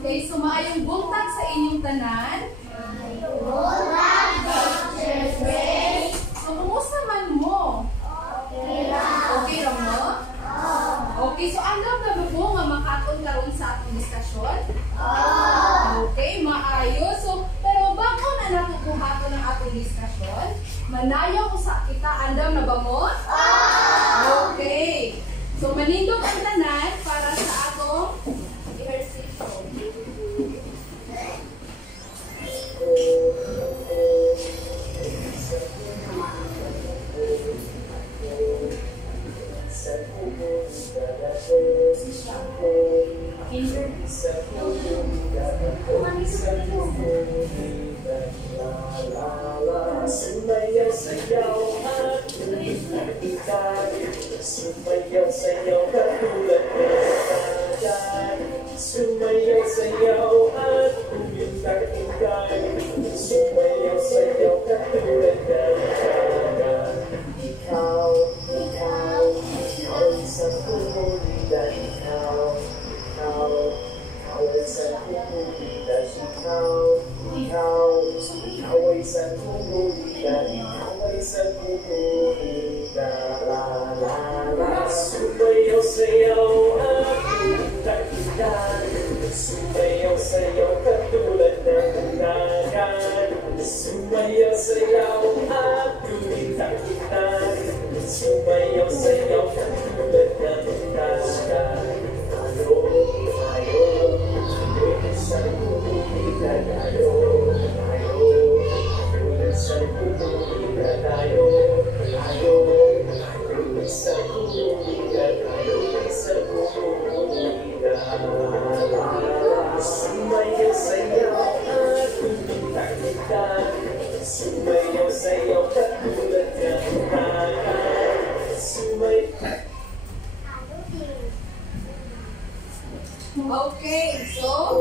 Okay, so maayong buntag sa inyong tanan. Buntag, Dr. Grace. So, kumusta man mo? Okay lang. Okay lang mo? Okay, so alam na ba mo nga makaton karon sa atong diskusyon? Okay, maayos. So, pero bago na natutuhaton ang atong diskusyon, manayaw ko sa kita, andam na ba mo? Okay. So, manindog ang tanan para sa atong ehersisyo. Sumayaw-sayaw at tumitak-itak. Sumayaw-sayaw katulad ng dagat. Sumayaw-sayaw at tumitak-itak. Sumayaw-sayaw katulad ng dagat. Ikaw ay isang komunidad. Ikaw ay isang komunidad. Ikaw ay isang komunidad. Sumayaw-sayaw at tumitak-itak. Sumayaw-sayaw katulad ng dagat. Sumayaw-sayaw at tumitak-itak. Sumayaw-sayaw katulad ng dagat. Isang komunidad tayo. Isang komunidad tayo. Isang komunidad tayo. Isang komunidad. Sumayaw-sayaw at tumitak-itak. Sumayaw-sayaw katulad ng dagat. Okay, so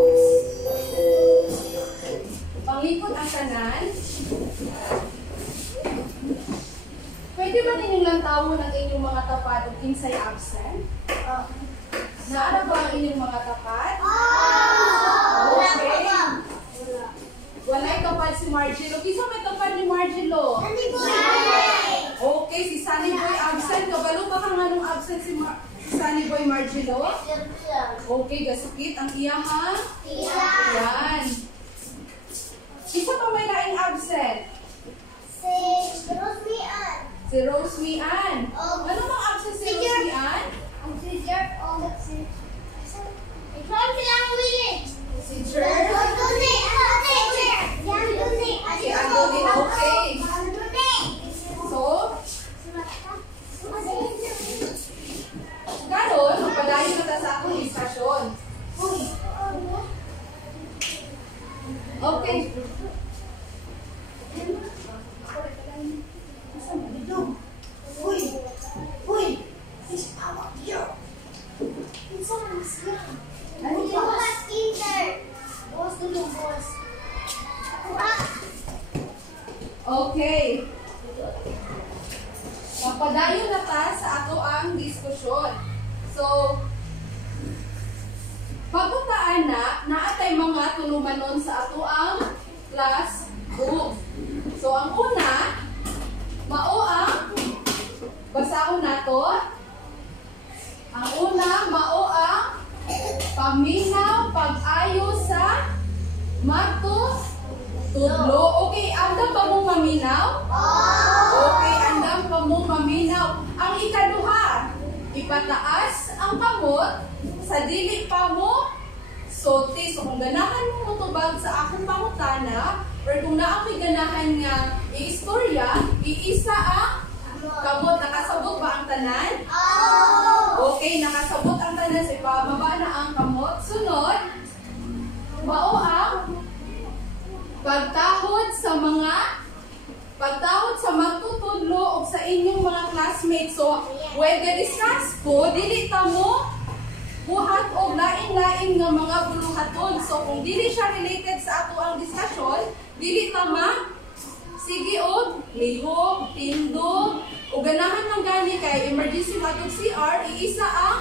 panglikod ang tanan. Pwede ba ninyong lantawon ang inyong mga tapat o kinsay absent? Naara ba ang inyong mga tapat? Okay. Walay tapat si Margelo. Kisa may tapat ni Margelo? Okay, si Sunny Boy absent. Kabalo ba kang anong absent si Sunny Boy Margelo? Okay, gasukit ang iyahang? Yan. Isa pa may laing absent? Si Rosmian. Si Rosmian. Ano bang absent si Rosmian? Si Jer. From Silang Village. Si Jer. Si Andoni. Okay. So, karon, magpadayon na ta sa akong diskusyon. Okay. Okay. Magpadayon na ta sa ato ang diskusyon. So, pagbutaan naatay mga tulumanon sa ato ang classroom. So, ang una, mao ang basahon nato. Ang una, mao ang paminaw, pag-ayo sa magtutudlo. Okay, andam ba mo maminaw? Okay, andam ba mo maminaw? Ang ikaduha, ipataas ang kamot sa dili pa mo sulti. So, kung ganahan mo mutubag sa akong pangutana, or kung naakoy ganahan nga i-istorya, iisa ang kamot. Nakasabot ba ang tanan? Okay, nakasabot ang tanan. So, ipababa na ang kamot. Sunod, mao ang pagtahod sa magtutudlo o sa inyong mga classmates. So, whether discuss ko, dili ta mo buhat o lain-lain nga mga buluhaton. So, kung dili siya related sa ato ang diskusyon, dili ta sige og lihok, tindog, o ganahan ng gani kay emergency matog CR, iisa ang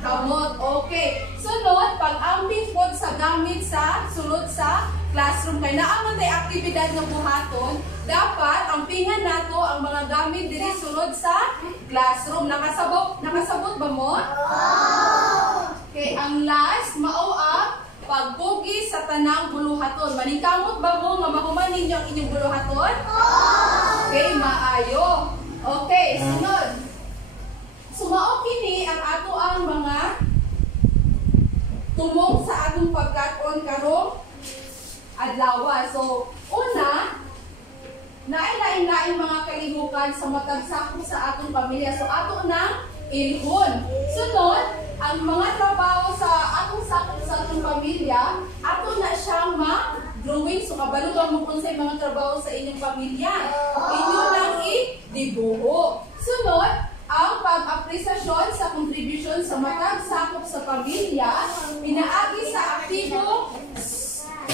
Kamot. Okay. Sunod, pag-ambing po sa gamit sa sulod sa classroom. Kaya naaman tayo aktibidad ng buhaton, dapat ampingan nato ang mga gamit diri sulod sa classroom. Nakasabot ba mo? Okay, ang last, mao ang pagpugi sa tanang buluhaton. Maningkamot ba mo nga mahuman ninyo ang inyong buluhaton? Okay, maayo. Okay, sunod. Sumao kini ang ato ang mga tumong sa atong pagkaon karong adlaw. So, una, nain-lain mga kalihukan sa matagsako sa atong pamilya. So, ato nang ilhon. Sunod, ang mga trabaho sa atong sakop sa atong pamilya, ato na siyang ma-drawing. So, kabalo ba mo kung sa mga trabaho sa inyong pamilya? Inyo lang i-dibuho. Sunod, ang pag-apresasyon sa contribution sa matag sakop sa pamilya, pinaagi sa aktibong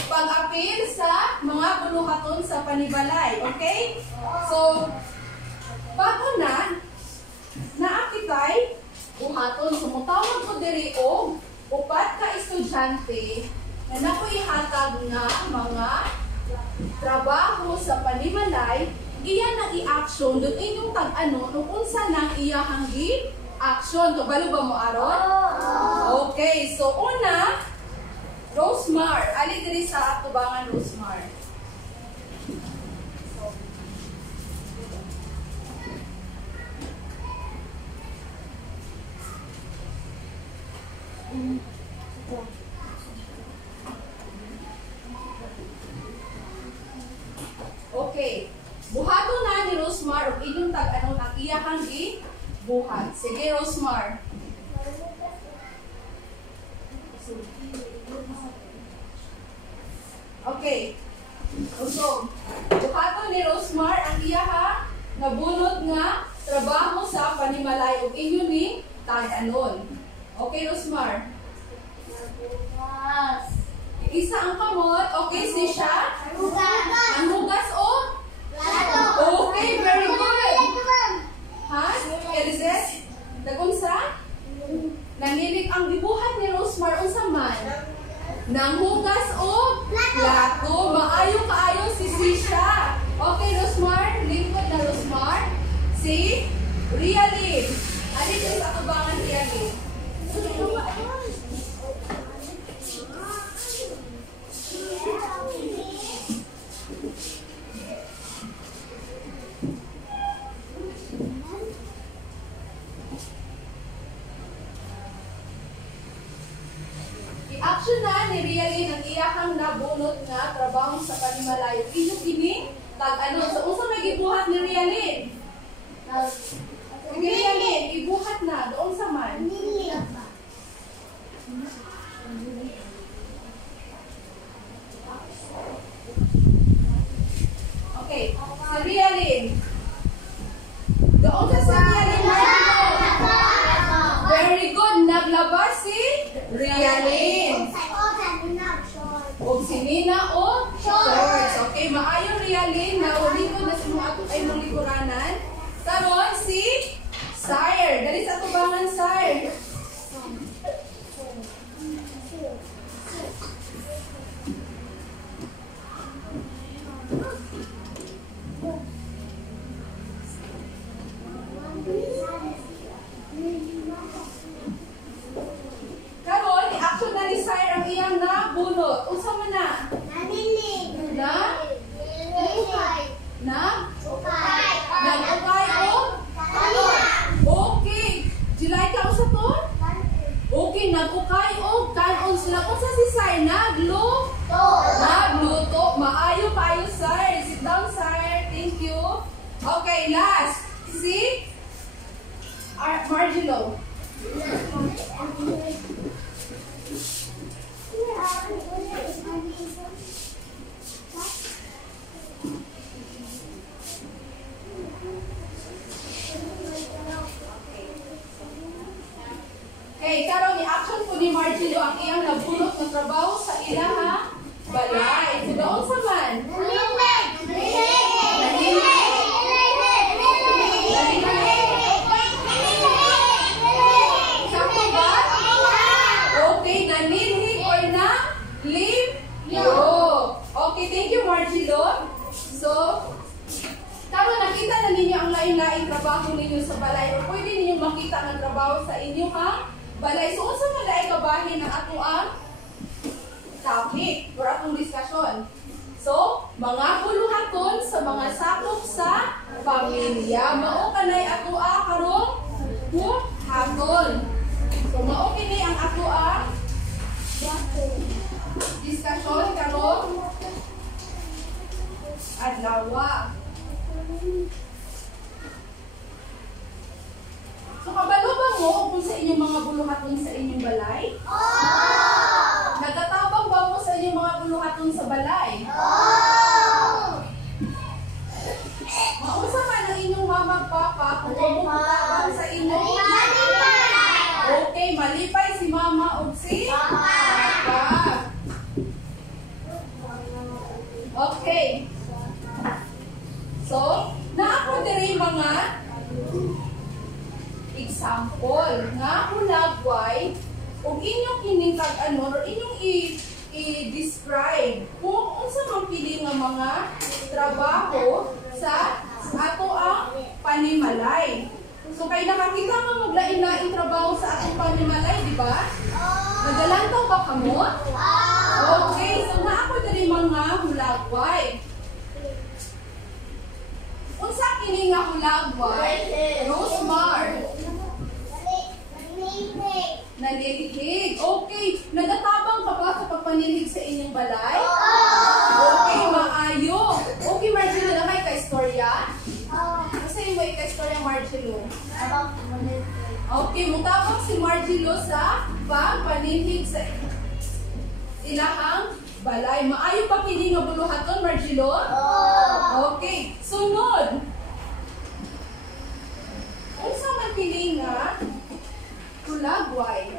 pag-apil sa mga buluhaton sa panibalay. Okay? So, bago na, naakitay, buhaton, sumutawag ko diri o upat ka estudyante na nakuihatag na mga trabaho sa panibalay, iya na i-action doon inyong tag-ano nung unsa nang iya hanggi action. Kabalo ba mo aron? Okay, so una, Rosemar. Ali diri sa atubangan Rosemar. Okay. Buhaton na ni Rosemar ug inyong tag-ano ang iyahang buhat. Sige, Rosemar. Okay. So, buhaton ni Rosemar ang iyaha nabunot nga trabaho sa panimalay ug inyo ni tag-anon. Okay, Rosemar. Isa ang kamot. Okay, si siya. Ang hugas o? Okay, very good. Ha? Elizabeth? Dagunsa? Nanilig ang dibuhat ni Rosemar unsa man? Nang hugas o plato. Maayo kaayo si Sisha. Okay, Rosemar. Lingkod na Rosemar. Si Rialyn. Alin ko sa tubangan Rialyn? I-action na ni Rialyn ang iyahang nabunot nga trabaho sa panimalay. Inyo kini tag-ano. So, unsa may gibuhat ni Rialyn? Sige, Rialyn, ibuhat na. Doon sa man. Okay. Si Rialyn. Doon sa Rialyn. Very good. Naglabas si Rialyn. O si Nina o shorts. Okay, maayo Rialyn. Naulikod na si mga ato ay mulingkuranan. Karon si Sire. Dali sa tubangan, Sire. Karon, i-action na ni Sire ang iyang nabunot. Unsa man na? Nag-ukay o? Okay. Jilay ka sa to? Okay, nag-ukay o kanon sila. Unsa si Sire? Nagluto. Maayo kayo, Sire. Sit down, Sire. Thank you. Okay, last. Si Margelo. Okay, karon i-action po ni Margelo ang iyang nabunot ng trabaho sa ilaha balay. So, doon sa man? Sakto ba? Limpyo. Okay, thank you, Margilo. So, karon nakita na ninyo ang lain-laing trabaho ninyo sa balay o pwede ninyo makita ang trabaho sa inyo ha balay. So, unsa man laing kabahin ang ato ang topic or atong discussion. So, mga buluhaton sa mga sakop sa pamilya. Mao kanay ato karong buhaton. So, mao kini ang ato discussion karong adlaw. So, kabalo ba mo kung sa inyong mga buluhaton sa inyong balay? Nagatabang ba mo sa inyong mga buluhaton sa balay? Maunsa man ang inyong mama papa kung mabubutabang sa inyong okay, malipay si mama o si papa. Okay. So, naako diri mga example nga hulagway ug inyong kining or inyong i-describe kung unsa man pili nga mga trabaho sa ato ang panimalay. So kay nakakita mo og lain-laing trabaho sa atong panimalay, di ba? Nagalantaw ba kamo? Okay, so naako diri mga hulagway. Unsa kini nga hulagway? Rosemar. Nanilihig. Okay. Nagatabang ka ba sa pagpanilhig sa inyong balay? Okay, maayo. Okay, Margelo, na may ka-istorya? Kasi may ka-istorya, Margelo. Okay, mutabang si Margelo sa pagpanilhig sa ilahang balay. Maayo pa kini nga buluhaton, Margelo? Okay. Sunod. Unsa man kini nga hulagway?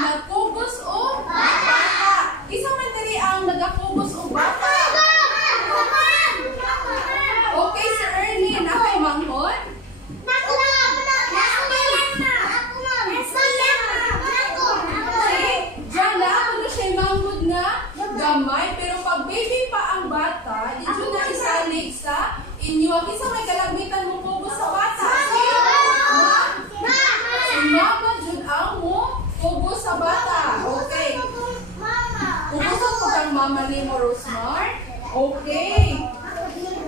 Nagpugos o bata. Isa man diri ang nagapugos o bata. Okay, Sir Ernie, na kay manghod? Gamay, pero pag baby pa ang bata, dito na isalig sa inyo. Isa may kalagmitan mo pugos sa bata. Si mama jud ang mo pugos sa bata. Okay. Pugos ko kang mama ni mo, Rosemar. Okay.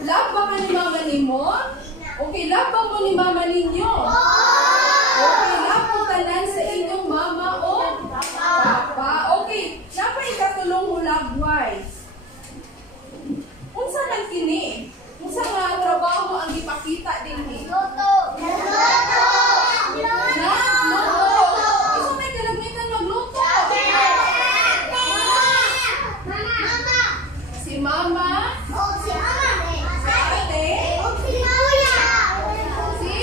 Love ba ka ni mama ni mo? Okay, love ba mo ni mama ninyo? Okay, love mo tanan sa inyong mama o papa. Okay. Dapat ikatulong hulagway. Unsa man kini? Unsa nga trabaho ang ipakita dinhi? Luto. Isa may kalagmitan magluto. Si mama. Si ate. Si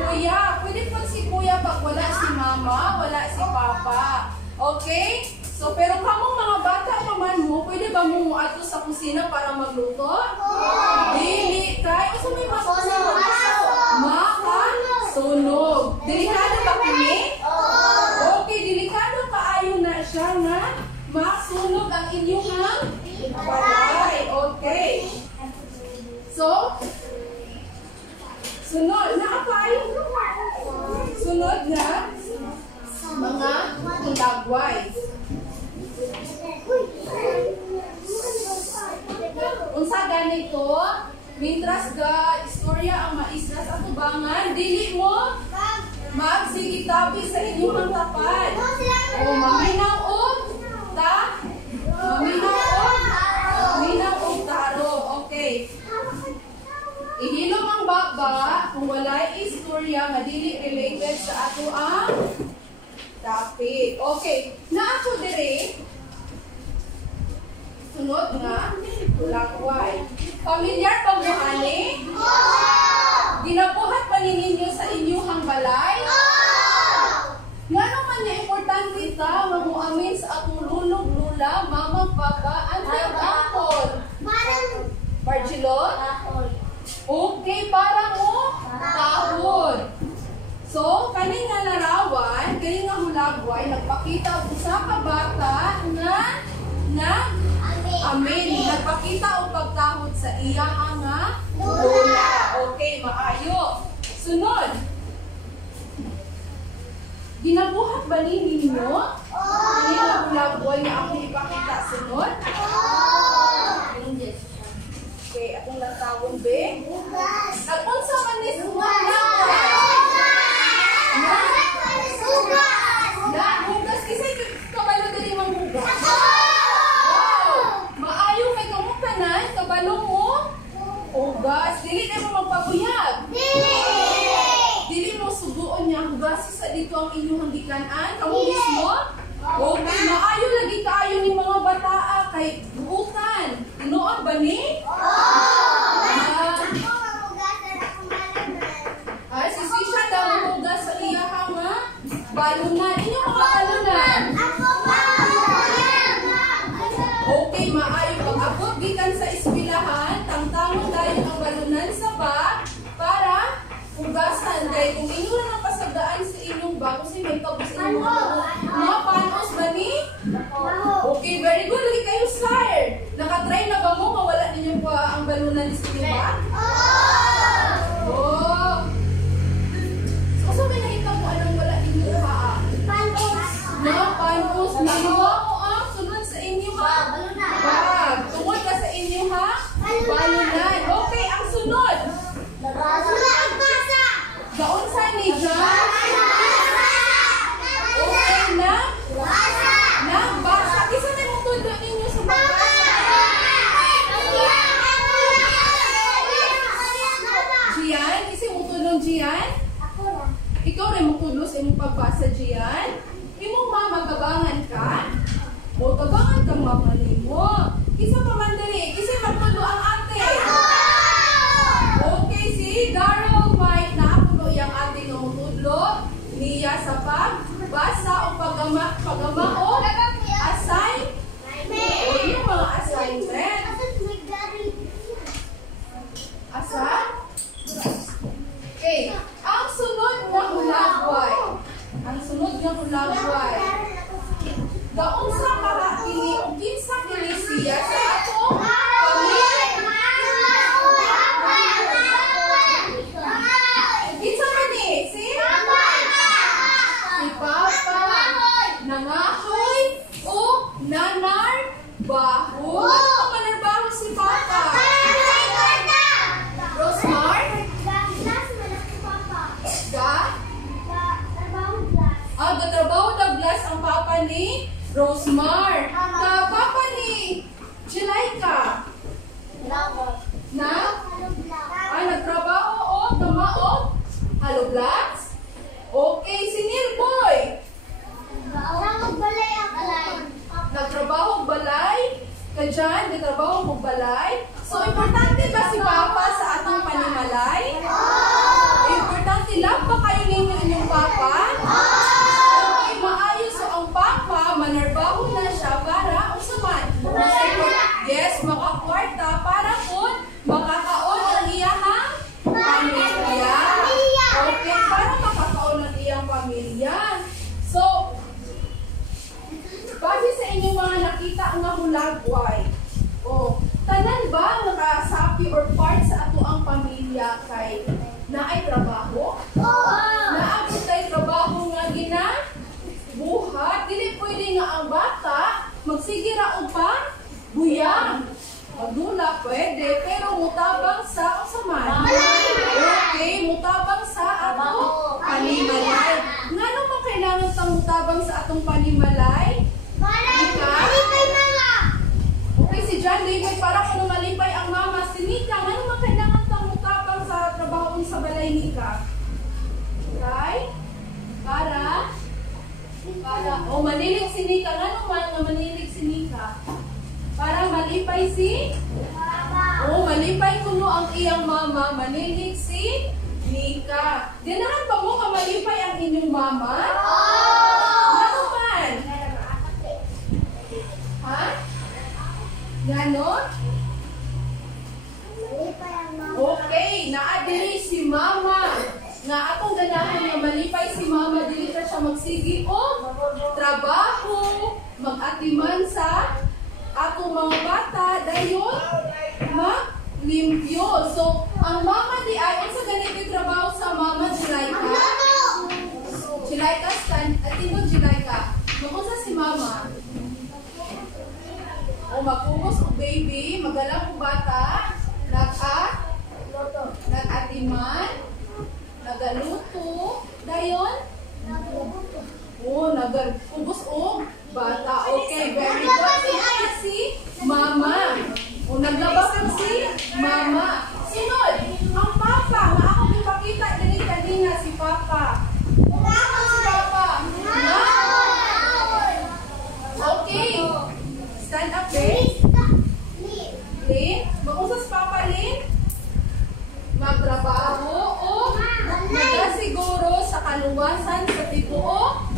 kuya. Pwede po si kuya pag wala si mama, wala si papa. Okay? So, pero kamong mga bata naman mo, pwede ba mo ato sa kusina para magluto? Dili kay. So, may masunog. Makasunog. Delikado ba kini? Okay, delikado kaayo na siya nga masunog ang inyong balay. Okay. So, sunod na apay. Sunod na mga hulagway. Unsa ganito? Mintras ga istorya ang maisras atubangan, dili mo magsigitabi sa inyong tapat. O maminaw og taro. Okay. Ihilom ang baba kung walay istorya nga dili related sa ato ang topic. Okay. Na ako dire. Sunod nga, hulagway. Pamilyar pa mo ani? Ginabuhat pa ninyo sa inyong balay? Nga naman niya importante ta mamuamin sa atong lulog, lula, mama, papa, auntie, uncle. Margelo? Okay, para mo kahon. kani nga larawan, kani nga hulagway, nagpakita og usa ka bata nga amen. Nagpakita og pagkahod sa iya nga lola. Okay, maayo. Sunod. Ginabuhat ba ninyo? Kani nga hulagway nga ako ipakita sunod? Okay, akong latawon be. Nag-unsa man ni hugas kisay kabalo diri manghugas. Wow! Maayo kay kamong tanan, kabalo mo. Hugas, dili na mo magpabuyag. Dili mo suguon niya hugas sa dito ang inyong gikanan, kamo mismo. Okay, maayo lagi kaayo ni mga bataa kay buutan. Tinuod ba ni? Si Sisha daw hugas sa iya nga balunan. Inyo mga balunan. Okay, maayo pag-abot gikan sa eskwelahan, tangtangon dahil ang balunan sa bag para hugasan. Dahil kung inyo na napasagdaan sa inyong bag, kasi may tapos inyong mga panos ba ni? Okay, very good. Lagi kayo scared. Nakatry na ba mo mawala ninyo pa ang balunan sa inyong bag? Oh! So, may nakita mo anong wala ninyo ha? Panos. Panos. Nagawa mo sunod sa inyo ha? Bag. Tungod ka sa inyo ha? Balunan. Okay, ang sunod. Gaunsa ni John? Okay na? Basa. Kisa may mutudo ninyo sa pagbasa? Gian? Kasi mutulong Gian? Ikaw rin mutulong sa imong pagbasa Gian? Imong mama gabangan ka? O gabangan kang mama nimo? Kisa pa man dali? Kisa magtulo ang ate? Okay, si Darrell White na puno yung ate ng mutudlo niya sa pagbasa o paggamao assign o yung mga assignment okay, ang sunod na hulagway gaon sa kakakini o kinsa kini siya sa atong nangahoy o nanarbaho. Ano manarbaho si Papa? Rosmar? Gatrabaho na glass ang Papa ni Rosmar. Papa ni Jelaika? Nagtrabaho o gamaog? Halo glass? Okay, si Nilboy? Nagtrabaho balay? Ka dyan, nagtrabaho mo balay? So, importante ba si Papa sa atong panimalay? Importante lang ba kayo ninyo inyong Papa? Okay, maayos. So, ang Papa, manarbaho na siya para, usaman? Yes, makakwarta para kung makakaon ang iyahang pamilya. Okay, para makakaon ang iyang pamilya. So, base sa inyong mga nakita nga hulagway, tanan ba nakasapi or part sa ato ang pamilya kay naay trabaho? Naabot tay trabaho nga ginabuhat. Dili pwede nga ang bata magsigira og pa buyang. Magdula pwede, pero mutabang sa usaman. Okay, mutabang sa ato panimalay. Ngano man kailangan tang mutabang sa atong panimalay? Okay, si John David, para kung malipay ang mama, si Nika, ngano man kailangan tang mutabang sa trabaho sa balay Nika? Okay? Para manilig si Nika. Ngano man nga manilig si Nika? Para malipay si malipay kuno ang iyang mama, manilig si Nika. Ganahan ba mo ka malipay ang inyong mama? Ano man? Ha? Ganon? Okay, naadiri si mama nga atong ganahan nga malipay si mama, dili ka siya magsigi o trabaho, mag-atiman sa ato mga bata, dayon maglimpyo. So, ang mama di ay, sa ganito yung trabaho sa mama, Jilaika? Jilaika, stand, at ito Jilaika. Makunsa si mama? O magpungos o baby, magalang o bata, nag-atiman, nagaluto, dayon? O, nagpungos o bata. Okay, very good. Si mama. O, naglaba ko si mama. Sunod, ang papa. Maakong ipakita din kanina si papa. Si papa. Okay. Stand up, Lin. Lin? Mausas papa, Lin? Magtrabaho o nagasiguro sa kaluwasan sa tibuok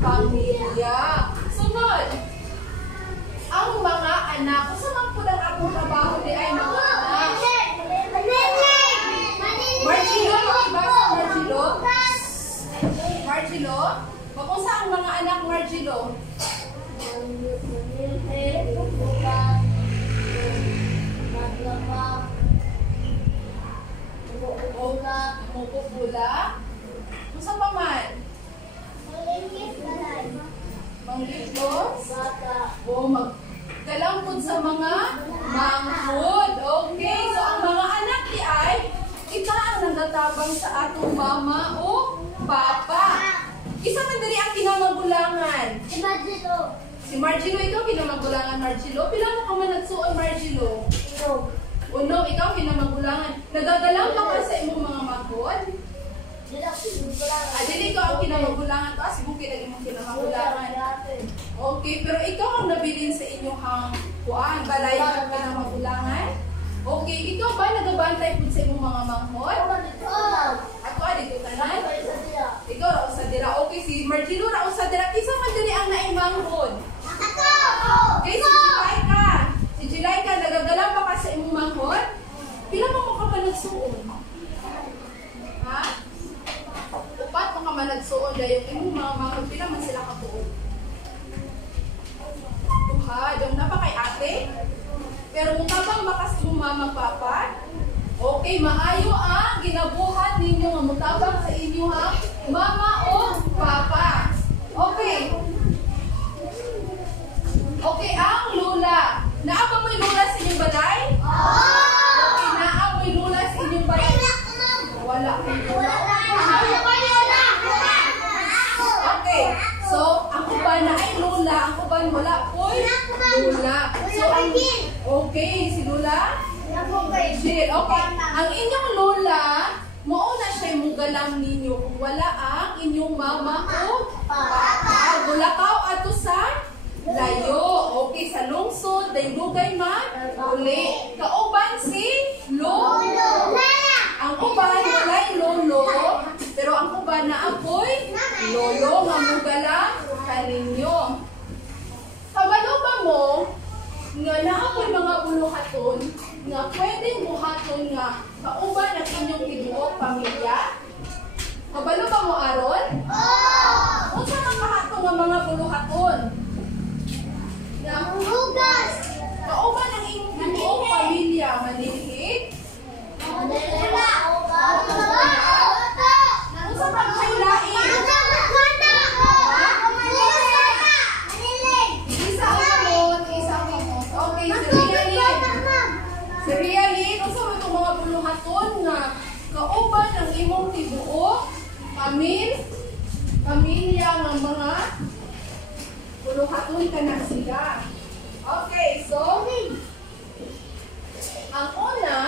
pamilya. Sunod, ang mga anak. Kung saan po lang akong trabaho di ay mga anak. Margilo, basta Margilo. Margilo, kung saan ang mga anak Margilo? Mupupula. Kung saan pa man? Manglipos? O magkalangkod sa mga manghod. Okay, so ang mga anak di ay ika ang nagatabang sa atong mama o papa. Isa man dali ang kinamagulangan. Si Margilo, ikaw kinamagulangan, Margilo. Pila mo ka man nagsuon, Margilo? Uno, ikaw kinamagulangan. Nagagalaw ka ba sa imong mga manghod? Dili ikaw ang kinamagulangan to. Si Bukid ang imong kinamagulangan. Okay, pero ikaw ang nabilin sa inyong kuan, balay ang kinamagulangan. Okay, ikaw ba nagabantay po sa imong mga manghod? Ako, dito tanan? Ikaw ra usa dira. Okay, si Margilo ra usa dira. Kisa man diri ang naimanghod? Okay, si Jilaika. Si Jilaika, nagagalaw pa ka sa imong manghod? Pila mo ka pa nagsuon? Ha? Upat mo ka man nagsuon dahil yung imong mga manghod, pila man sila katuon? Duha, dong na pa kay ate? Pero mutabang ba kasi imong mama papa? Okay, maayo ang ginabuhat ninyo nga mutabang sa inyo ha? Mama o papa? Okay. Okay, ang lula. Naapa mo'y lula sa inyong balay? Okay, naapa mo'y lula sa inyong balay? Wala. Okay, so ang uban na ay lula, ang uban wala po'y lula. So, okay, si lula? Jill, okay. Ang inyong lola, mauna siya mugalang ninyo kung wala ang inyong mama o papa. Gulakaw ato sa layo. Okay, sa lungsod, daylugay man, uli. Kauban si lolo. Ang uban walay lolo, pero ang uban na apoy lolo nga mugalang kaninyo. Kabalo ba mo nga naapoy mga buluhaton nga pwedeng buhaton nga kauban ang inyong tibuok pamilya? Kabalo ba mo aron? Unsa man kahato nga mga buluhaton? Hugas! Kauban ang inyong tibuok pamilya, manilihit? Unsa man kay lain? Isa ang amon, isa ang amon. Okay, si Rialin, unsa man itong mga buluhaton nga kauban ang imong tibuok pamilya ng mga buluhaton ka na sila. Okay, so ang una,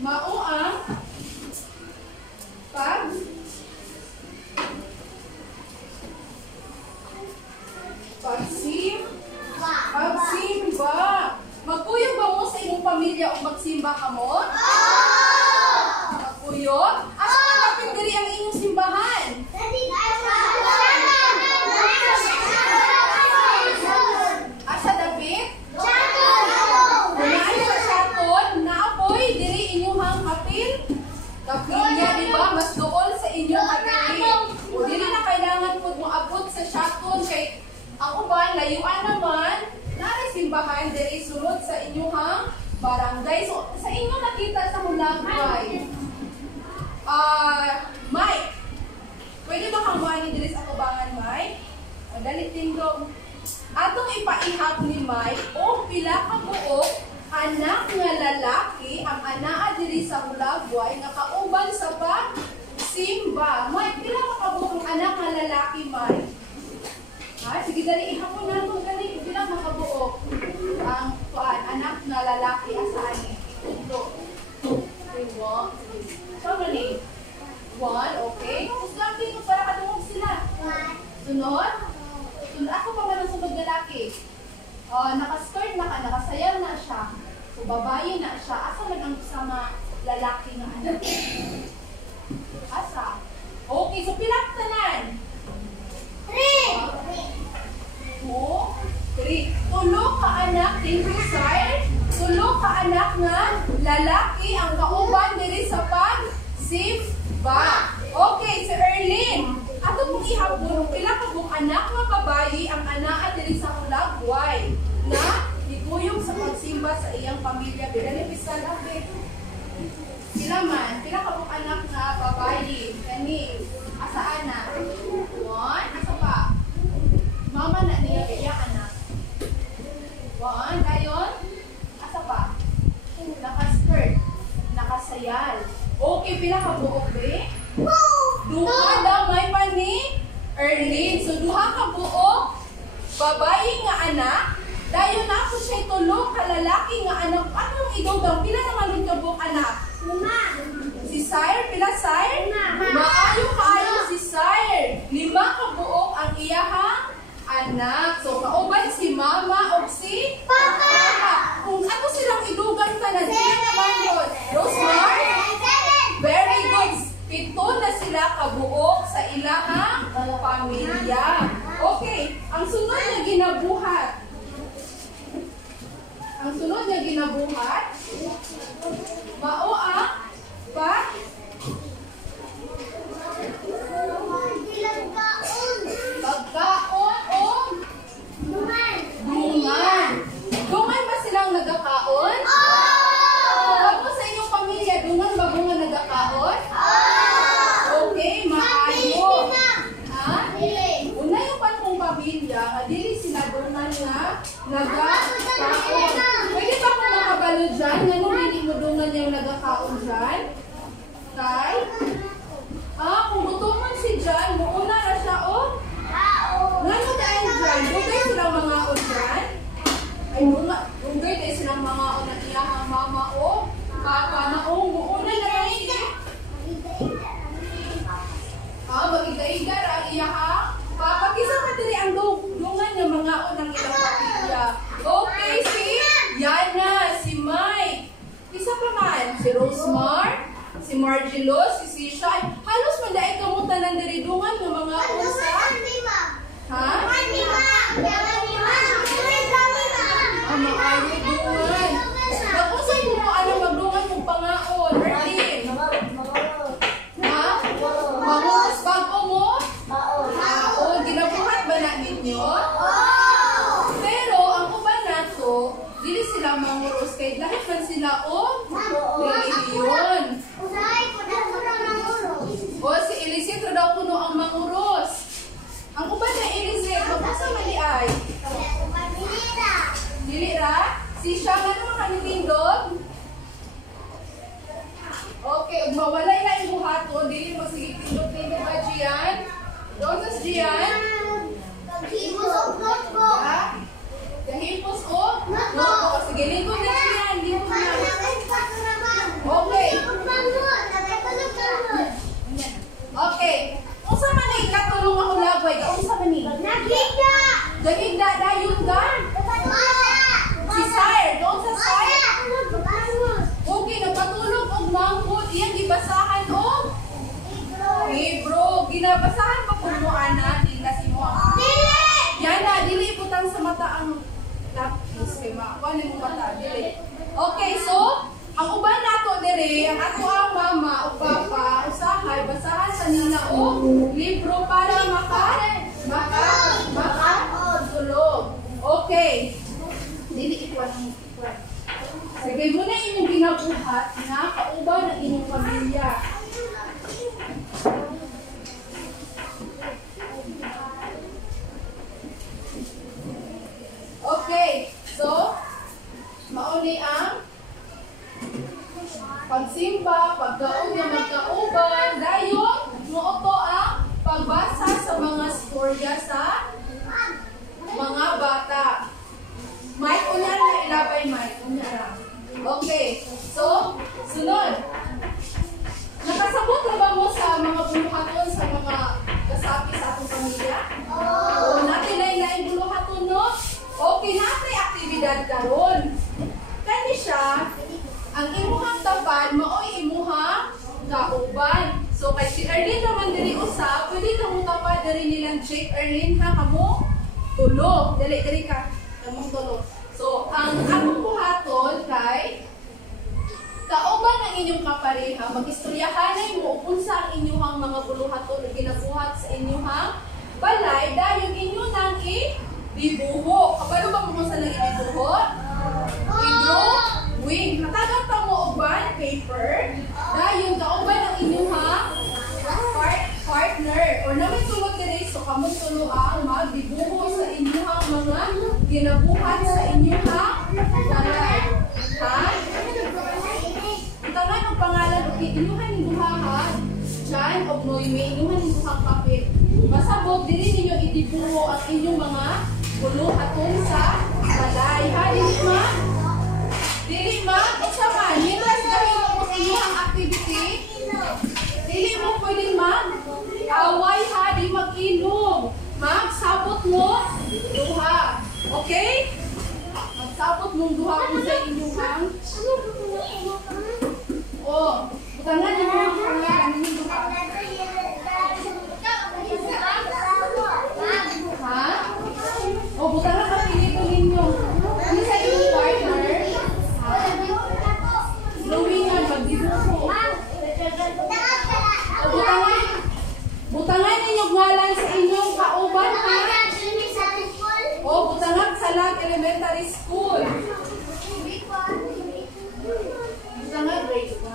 mao ang pagsimba. Magkuyog ba mo sa imong pamilya o magsimba ka mo? Magkuyog? Asa malapit diri ang inyong simbahan? Asa dapit? Kumain sa Chaton, naapoy diri inyong kapilya, di ba? Mas dool sa inyong kapilya. layuan naman, naray simbahan diri sulod sa inyong barangay. So, sa inyo nakita sa Hulagway. Mike, pwede ba kang mani diri sa kubangan, Mike? O, dali tindog. Atong ipaihap ni Mike o pila ka buok anak nga lalaki ang anaa diri sa Hulagway nga kauban sa pagsimba. Mike, pila ka buok ang anak nga lalaki, Mike? Sige, dali ihapon na ito. Dali, pila makabuok ang anak na lalaki asaan ni? Ito. So, mali. 1, okay. Gusto lang din para katungog sila. Sunod? Sunod ako pa man ang sunod lalaki. Nakaskirt na ka, nakasayaw na siya. So, babae na siya. Asa lang ang kasama lalaki na anak? Asa? Okay, so pilak tanan. 2, 3. Tulo ka anak din sire. Tulo ka anak nga lalaki ang kauban diri sa pagsimba. Okay, si Erlyn. Ato mong ihapon, pila ka buok anak nga babae ang anaa diri sa Hulagway na iguyong sa pagsimba sa iyang pamilya. Pila ni Pisan Abe? Pila man? Pila ka buok anak nga babae? Kani, asaan na? 1, asa pa? Mama na niya kaya anak. 1, dayon. Asa pa? Naka-skirt. Nakasayal. Okay, pila ka buok, be? Duha damay pa ni Erlyn. So, duha ka buok, babae nga anak. Dayon na ako siya tulo ka lalaki nga anak. Anong idogang? Pila naman ka buok anak? Si Sire, pila Sire? Maayo kaayo si Sire. 5 ka buok ang iyahang anak. So, kauban si mama o si papa. Kung ano silang idugan ka na, sila naman yun. Rosemar? Very good. 7 na sila kabuok sa ilahang pamilya. Okay, ang sunod na ginabuhat. Ang sunod na ginabuhat, mao ang pagkaon o dungan. Dungan ba silang nagkakaon? Ako sa inyong pamilya, dungan ba bunga nagkakaon? Okay, maayo. Una yung panong pamilya, dili sila dungan nga nagkakaon. Pwede ba kung makabalo dyan? Ganun hindi mo dungan yung nagkakaon dyan? Kay? Kung gutumon si Jan, muuna na siya o? Ngano dahil dyan? Dugay silang mga o dyan? Ay, dugay dahil silang mga o na iyahang mama o papa na o muuna na lang siya? Mag-iga-iga ang iyahang papa. Kisa ka dili ang dungan ng mga o ng ilang pamilya. Okay, si Yana, si Mike. Kisa pa man, si Rosemar, si Margelo, si Sisha. Halos madai kamutan ng diridungan ng mga unsa. Ha? Maayo dungan. Mag-usay mo mo anong magdungan mong pangaon. Erlyn. Ha? Mangunas bago mo? Maon. Ginabuhat ba na ninyo? Pero ang uban nato, dili sila manguros kay lahat man sila o religion. O si Eliseo daw kuno ang manguros. Ang uban na Eliseo, magpasa mali ay? Dili ra? Si siya nga naman kanitindog? Okay, ug mawalay na yung buhato, dili masigig tindog nito ba Gian? Doon sa Gian? Dahipos o? No, sige, lingkod na Gian, lingkod na. Okay. Okay. Unsa man ay katulong ang ulagway? Unsa man ni? Dagigda dayon ka? Si Sire, doon sa Sire. Okay, nagpatulog og manghod iyang gibasahan og Hebrew. Ginabasahan pa kuno ana dili si mo. Yana, dili butang sa mata ang lapis kay kuan mo mata dili. Okay, so ang uban nato diri, ang ato ang mama o papa, usahay basahan sa nila o libro para tulog. Okay. Dili ikuan. Sige mo na inyong ginabuhat na kauban ng inyong pamilya. Okay. So, mauni ang pagsimba, pagkaon ng magkauban, dayon mooto ang pagbasa sa mga storya sa mga bata. Mike, unyar na ilabay, Mike. Unyar lang. Okay. So, sunod. Nakasabot na ba mo sa mga buluhaton sa mga kasapi sa atong pamilya? Oo. Natin na buluhaton, no? Okay, natin aktibidad karon. Kani siya, ang imuhang tapan, maoy imuhang kauban. So, kay si Erlyn naman diri usap, pwede ka mo tapad diri nilang Jake. Erlyn, ha, kamo tulo. Dili ka. Kamong tulo. So, ang akong buhaton kay kauban ang inyong kapareha, mag-istoryahanay mo unsa ang inyong mga buluhaton na ginabuhat sa inyong balay dahil inyo nang i-dibuho. Kabalo ba mo sa nang i-dibuho? I-drawing. Hatagan ta mo og bond paper dahil kauban ang inyong partner or naman tulog diri so kamo tulo ang magdibuho sa inyong mga ginabuhat sa inyong balay. Ha? Tangan ang pangalan o inuhan ng duha ha? Jan o Noime, inuhan ng duha kapit. Masabot, dili ninyo idibuho ang inyong mga buluhaton sa balay. Ha? Dili ma? O sa man, mientras gawin mo sa inyong activity, dili mo pwedeng away ha? Di mag-inom. Magsabot mo duha. Okay? Magsabot mong duha ko sa inyong oh, butangan niyo ang pangalan ninyo duha. Ha? Oh, butangan ka pinito ninyo. Ano sa inyong partner? Ha? Lumingan, magdibuho. Butangan ninyo ngalan sa inyong kauban, ha? Oh, butangan sa Lag Elementary School. Butangan grade 1.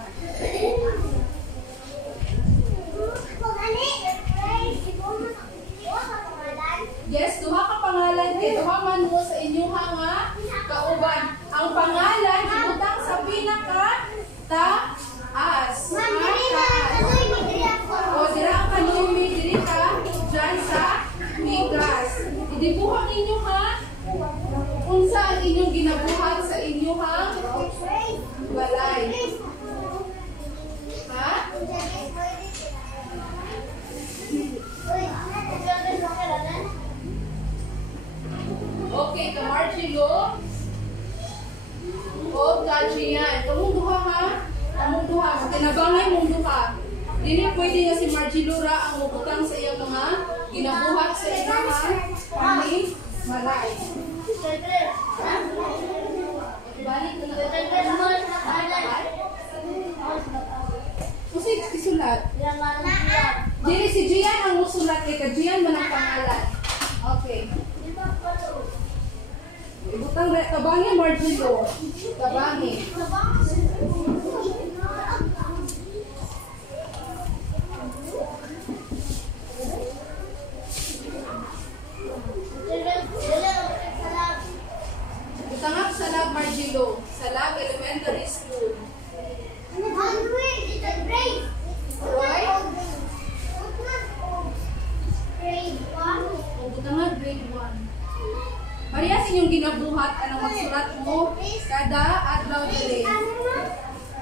Yes, duha ka pangalan kay duha man mo sa inyong kauban. Ang pangalan ibutang sa pinaka taas. O dira ang kanumi diri ka dyan sa migas. Idibuhan ninyo unsa ang inyong ginabuhat sa inyong balay. Ha? Okay, Kamarchilo. O, Kajian. Kamong duha ha? Kamong duha. Tinabangay mong duha. Dili pwede nga si Margilura ang mubutang sa iyang mga ginabuhat sa iyang malay. Balik na Kasi isulat. Dili si Gian ang musulat kay Kajian man ang pangalan. Okay. Ibutang tabangi Margilo. Tabangi. Butangak sa Lag Margilo, sa Lag Elementary School. Right? O, butangak grade 1. Parehas inyong ginabuhat, anong magsulat mo kada adlaw dili.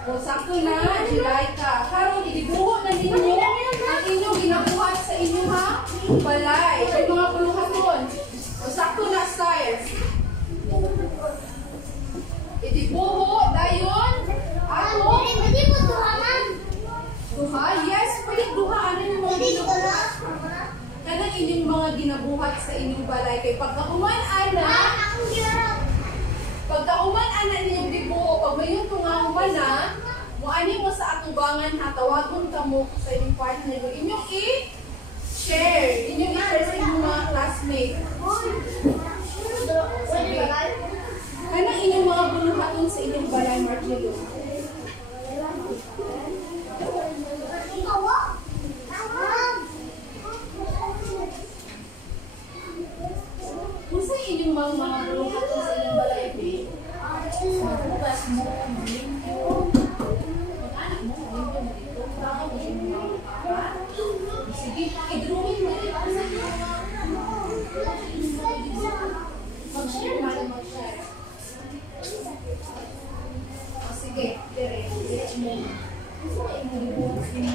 O, sakto na, July ka. Karon idibuho na ninyo ang inyong ginabuhat sa inyong balay. Ay mga buluhaton. O, sakto na style. Idibuho, dayon. Ako. Duha? Yes, pwede duha. Ano yung mga ginabuhat? Kanang inyong mga ginabuhat sa inyong balay. Kay pagkauman, ana ninyong dibuho, pag may yung tungahuman na, muani mo sa atubangan ha, tawagon ka mo sa inyong partner. Inyong i-share. Inyong i-share sa inyong mga classmates. Sige. Kanang inyong mga buluhaton sa inyong balay, Marcelo. Kung sa inyong mga buluhaton sa inyong balay, bukas mo, malimpyo. Mag-anak mo, malimpyo mo dito. Tama mo yung mga kapat. Sige, i-drawing mo rin ako sa inyong mag-share, mag-share. O sige, dire mo. Gusto mo yung dibuhat mo?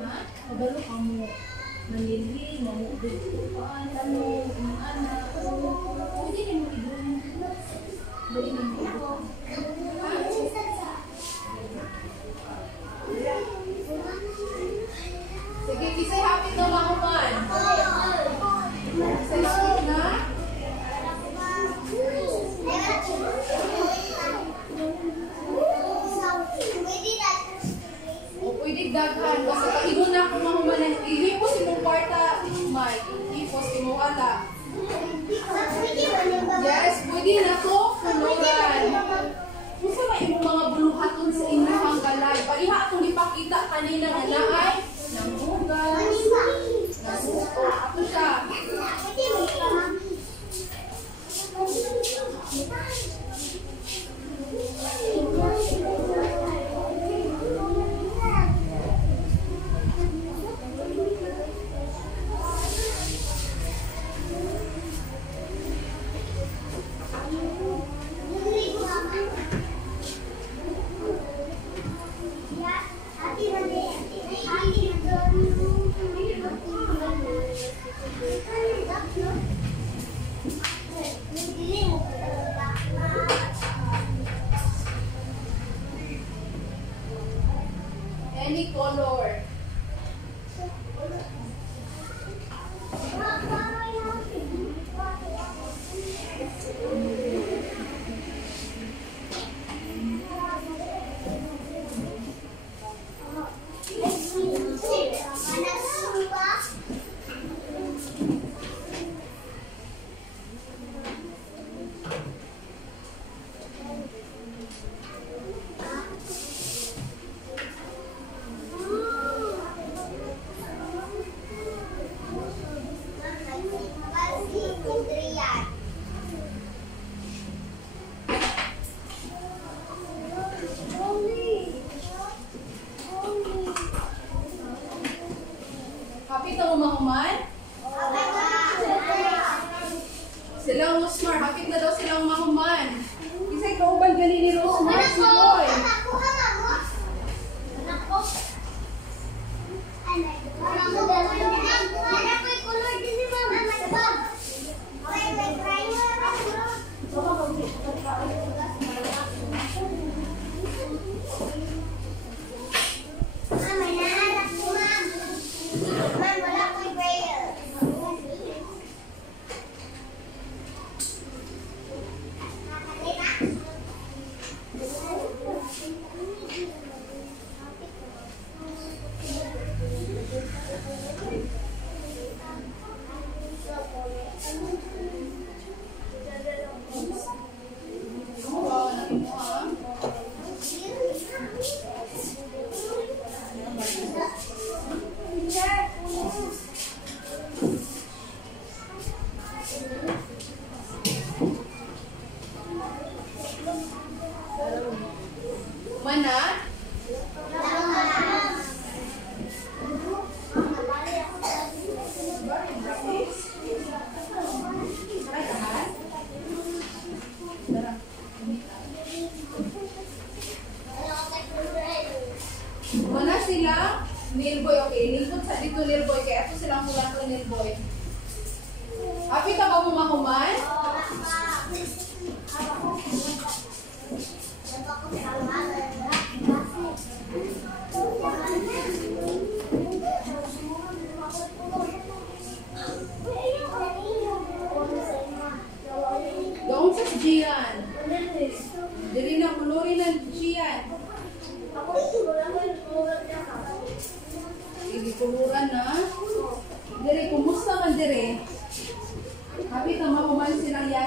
Ha? Kabalo ka mo. Manlili, mamubig. Tanong, yung anak. Pwede na mo i-drawing. Pwede na mo i-drawing. Sige, kisay hapit na makuman. Kisay hapit na. O pwede daghan. Basta pag-inon na ako mahuman. Ihipos imong kwarta, Mike. Ihipos imong ala. Yes, pwede na to. Punuran. Kung sa may imong mga buluhaton sa inyong balay, pariha akong ipakita kanina nga naay nanghugas, nasuko. Ato siya. Any color. Kapit na umahuman? Silang Rosmar, kapit na daw silang mahuman. Isa'y kauban gani ni Rosmar, si Roy. Mana? Mana sila? Nilboy, okay. Nilboy sa dito Nilboy. Kaya ito silang mula ko Nilboy. Apit ka ba mo mahuman? Doon sa Gian. Dili na punurin ng Gian. Hindi puluran na. Dire, kumusta man dire? Kapit na mahuman silang yan.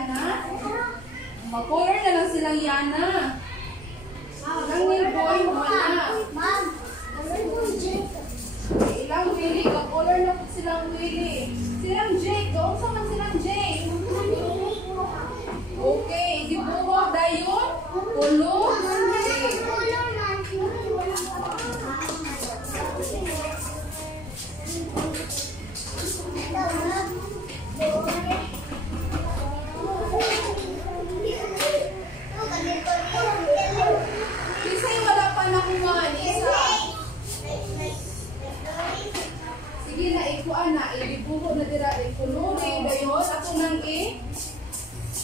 Sige na, ikuan na. Ibuho na dira. Ikuluri. Dayon, ako nang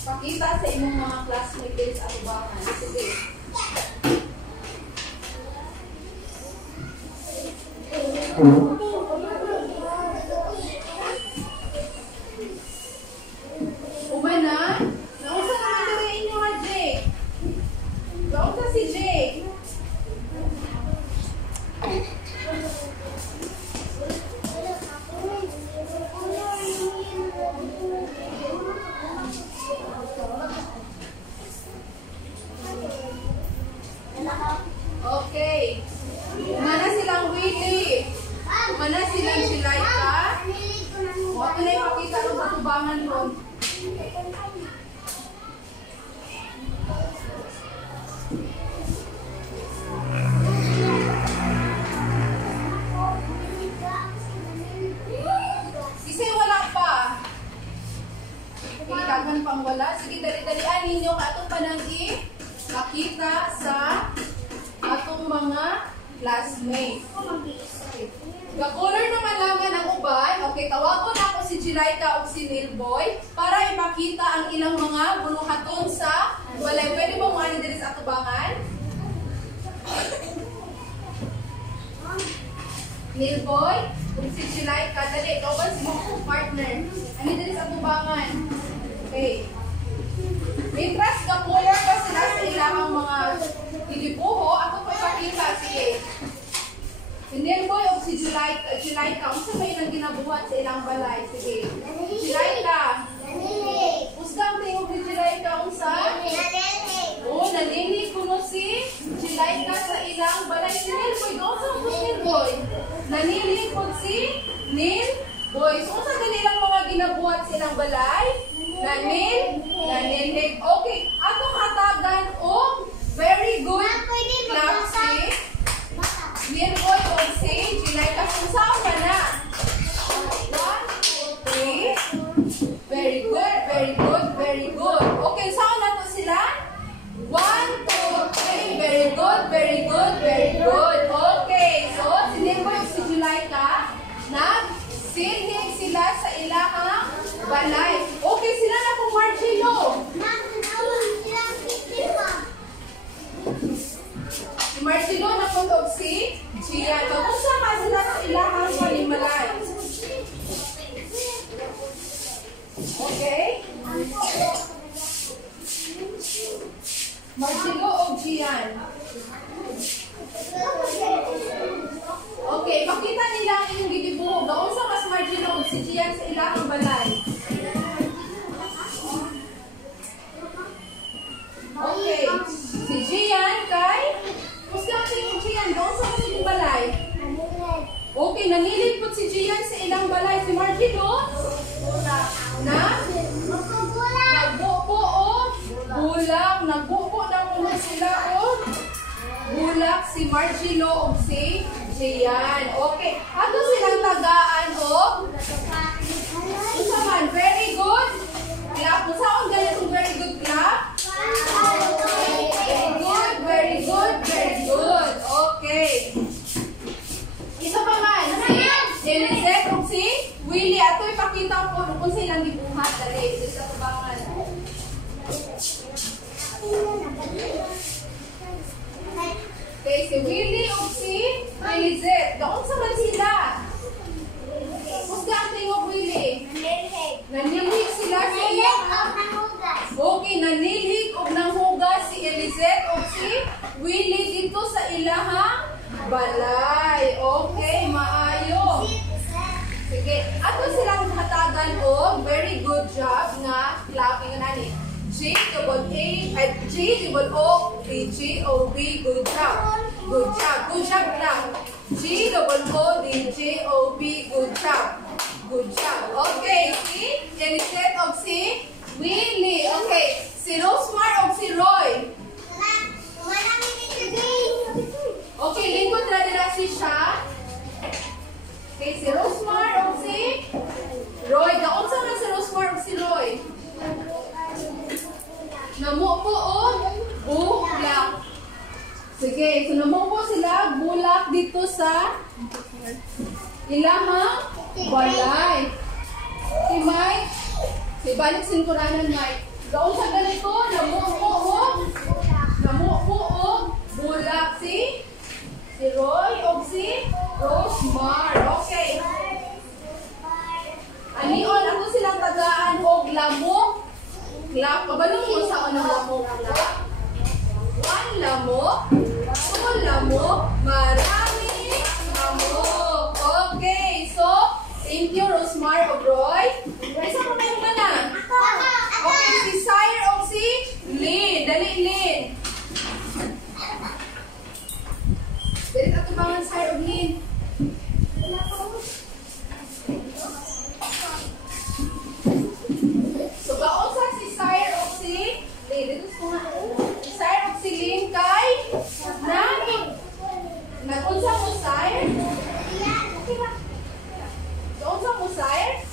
pakita sa imong mga classmates sa atubangan. Sige. Umana? Nausa naman dira inyo nga, Jake. Nausa si Jake. Okay. Mana silang Willie. Mana silang Shilaika. O, ito na ipakita ng katubangan ron. Kasi wala pa. Kailangan pang wala. Sige, dali-dalian ninyo katong panang makita sa atong mga classmates. Ga-color naman laman ang uban. Okay, tawagon ako si Jilaika o si Nilboy para ipakita ang ilang mga buluhaton sa balay. Pwede ba mga diri sa atubangan? Nilboy o si Jilaika. Dali, ikaw ba si mga partner? Ano diri sa atubangan? Okay. Mitras ga-color ba sila sa ilang mga didibuho? Ako po ipakita. Sige. Si Nilboy o si Jilaika, kung sa may nang ginabuhat sa ilang balay. Sige. Jilaika. Usgang tingog ni Jilaika kung sa? Oo, nalilig ko no si Jilaika sa ilang balay. Si Nilboy, doon sa po si Nilboy. Nalilig ko si Nilboy. So, sa kanilang mga ginabuhat sa ilang balay? Nanilig. Okay. Atong hatagan o very good clap si Nilboy o si Jilaika. Kung saan ka na? 1, 2, 3. Very good, very good, very good. Okay, saan na to sila? 1, 2, 3. Very good, very good, very good. Okay, so si Nilboy o si Jilaika, nagsilhig sila sa ilahang balay. Okay, sila na po Marcelo. Si Marcelo na po si Gian. Kamusta ka sila sa ilahang palimalay? Okay? Marcelo o Gian? Okay, pakita nila ang inyong gidibuho. Gaon sa mas Marcelo o si Gian sa ilahang balay? Okay. Si Gian kay? Gusto ang tingin Gian. Gaon sa mas ilang balay? Okay, nanilig po si Gian sa ilang balay. Si Marcelo? Nagbuko o bulak. Nagbuko na muna sila o bulak si Marcelo o si Gian. Okay. Ato silang tagaan o usaman. Very good. Clap. Saan ganitong very good clap? Very good, very good, very good. Okay. Isa pa man. Si Elizeth o si Willie. Ato ipakita ko kung silang dibuhat. Dali. Isa pa man. Okay. Si Willie o si Elizeth. Doon sa man sila. Pusga ang tingog, Willie. Nanilig sila sa iyang. Okay, nanilig o nanghugas si Elizeth o si Willie dito sa ilahang balay. Okay, maayo. Sige, ato silang hatagan o very good job nga clapping nani. G-O-O-D-G-O-B, good job. Good job. Good job clap. G-O-O-D-G-O-B, good job. Good job. Okay, si Elizeth o si Willie. Okay, si Rosemar o si Roy. Okay, lingkod na nila si siya. Okay, si Rosemar o si Roy. Gaon sa man si Rosemar o si Roy? Namupo o bulak. Sige, so namupo sila bulak dito sa ilahang Balay. Si Mike. Si balik sinkuranan Mike. Gaon sa ganito, namuo bulak si Roy o si Rosemar. Okay. Anion ako silang tagaan og lamok. Clap. Kabalong mo sa unang lamok. Clap. One lamok. Two lamok. Maraming lamok. Okay. So, thank you Rosemar o Roy. Isa mo kayong mana? Okay, si Sire o si Lynn. Dali, Lynn. Dali ka tubangan, Sire o Lynn. So, gaon sa si Sire o si Lynn. Dito sa mga. Si Sire o si Lynn kay nagunsa mo, Sire? Gaon sa mo, Sire?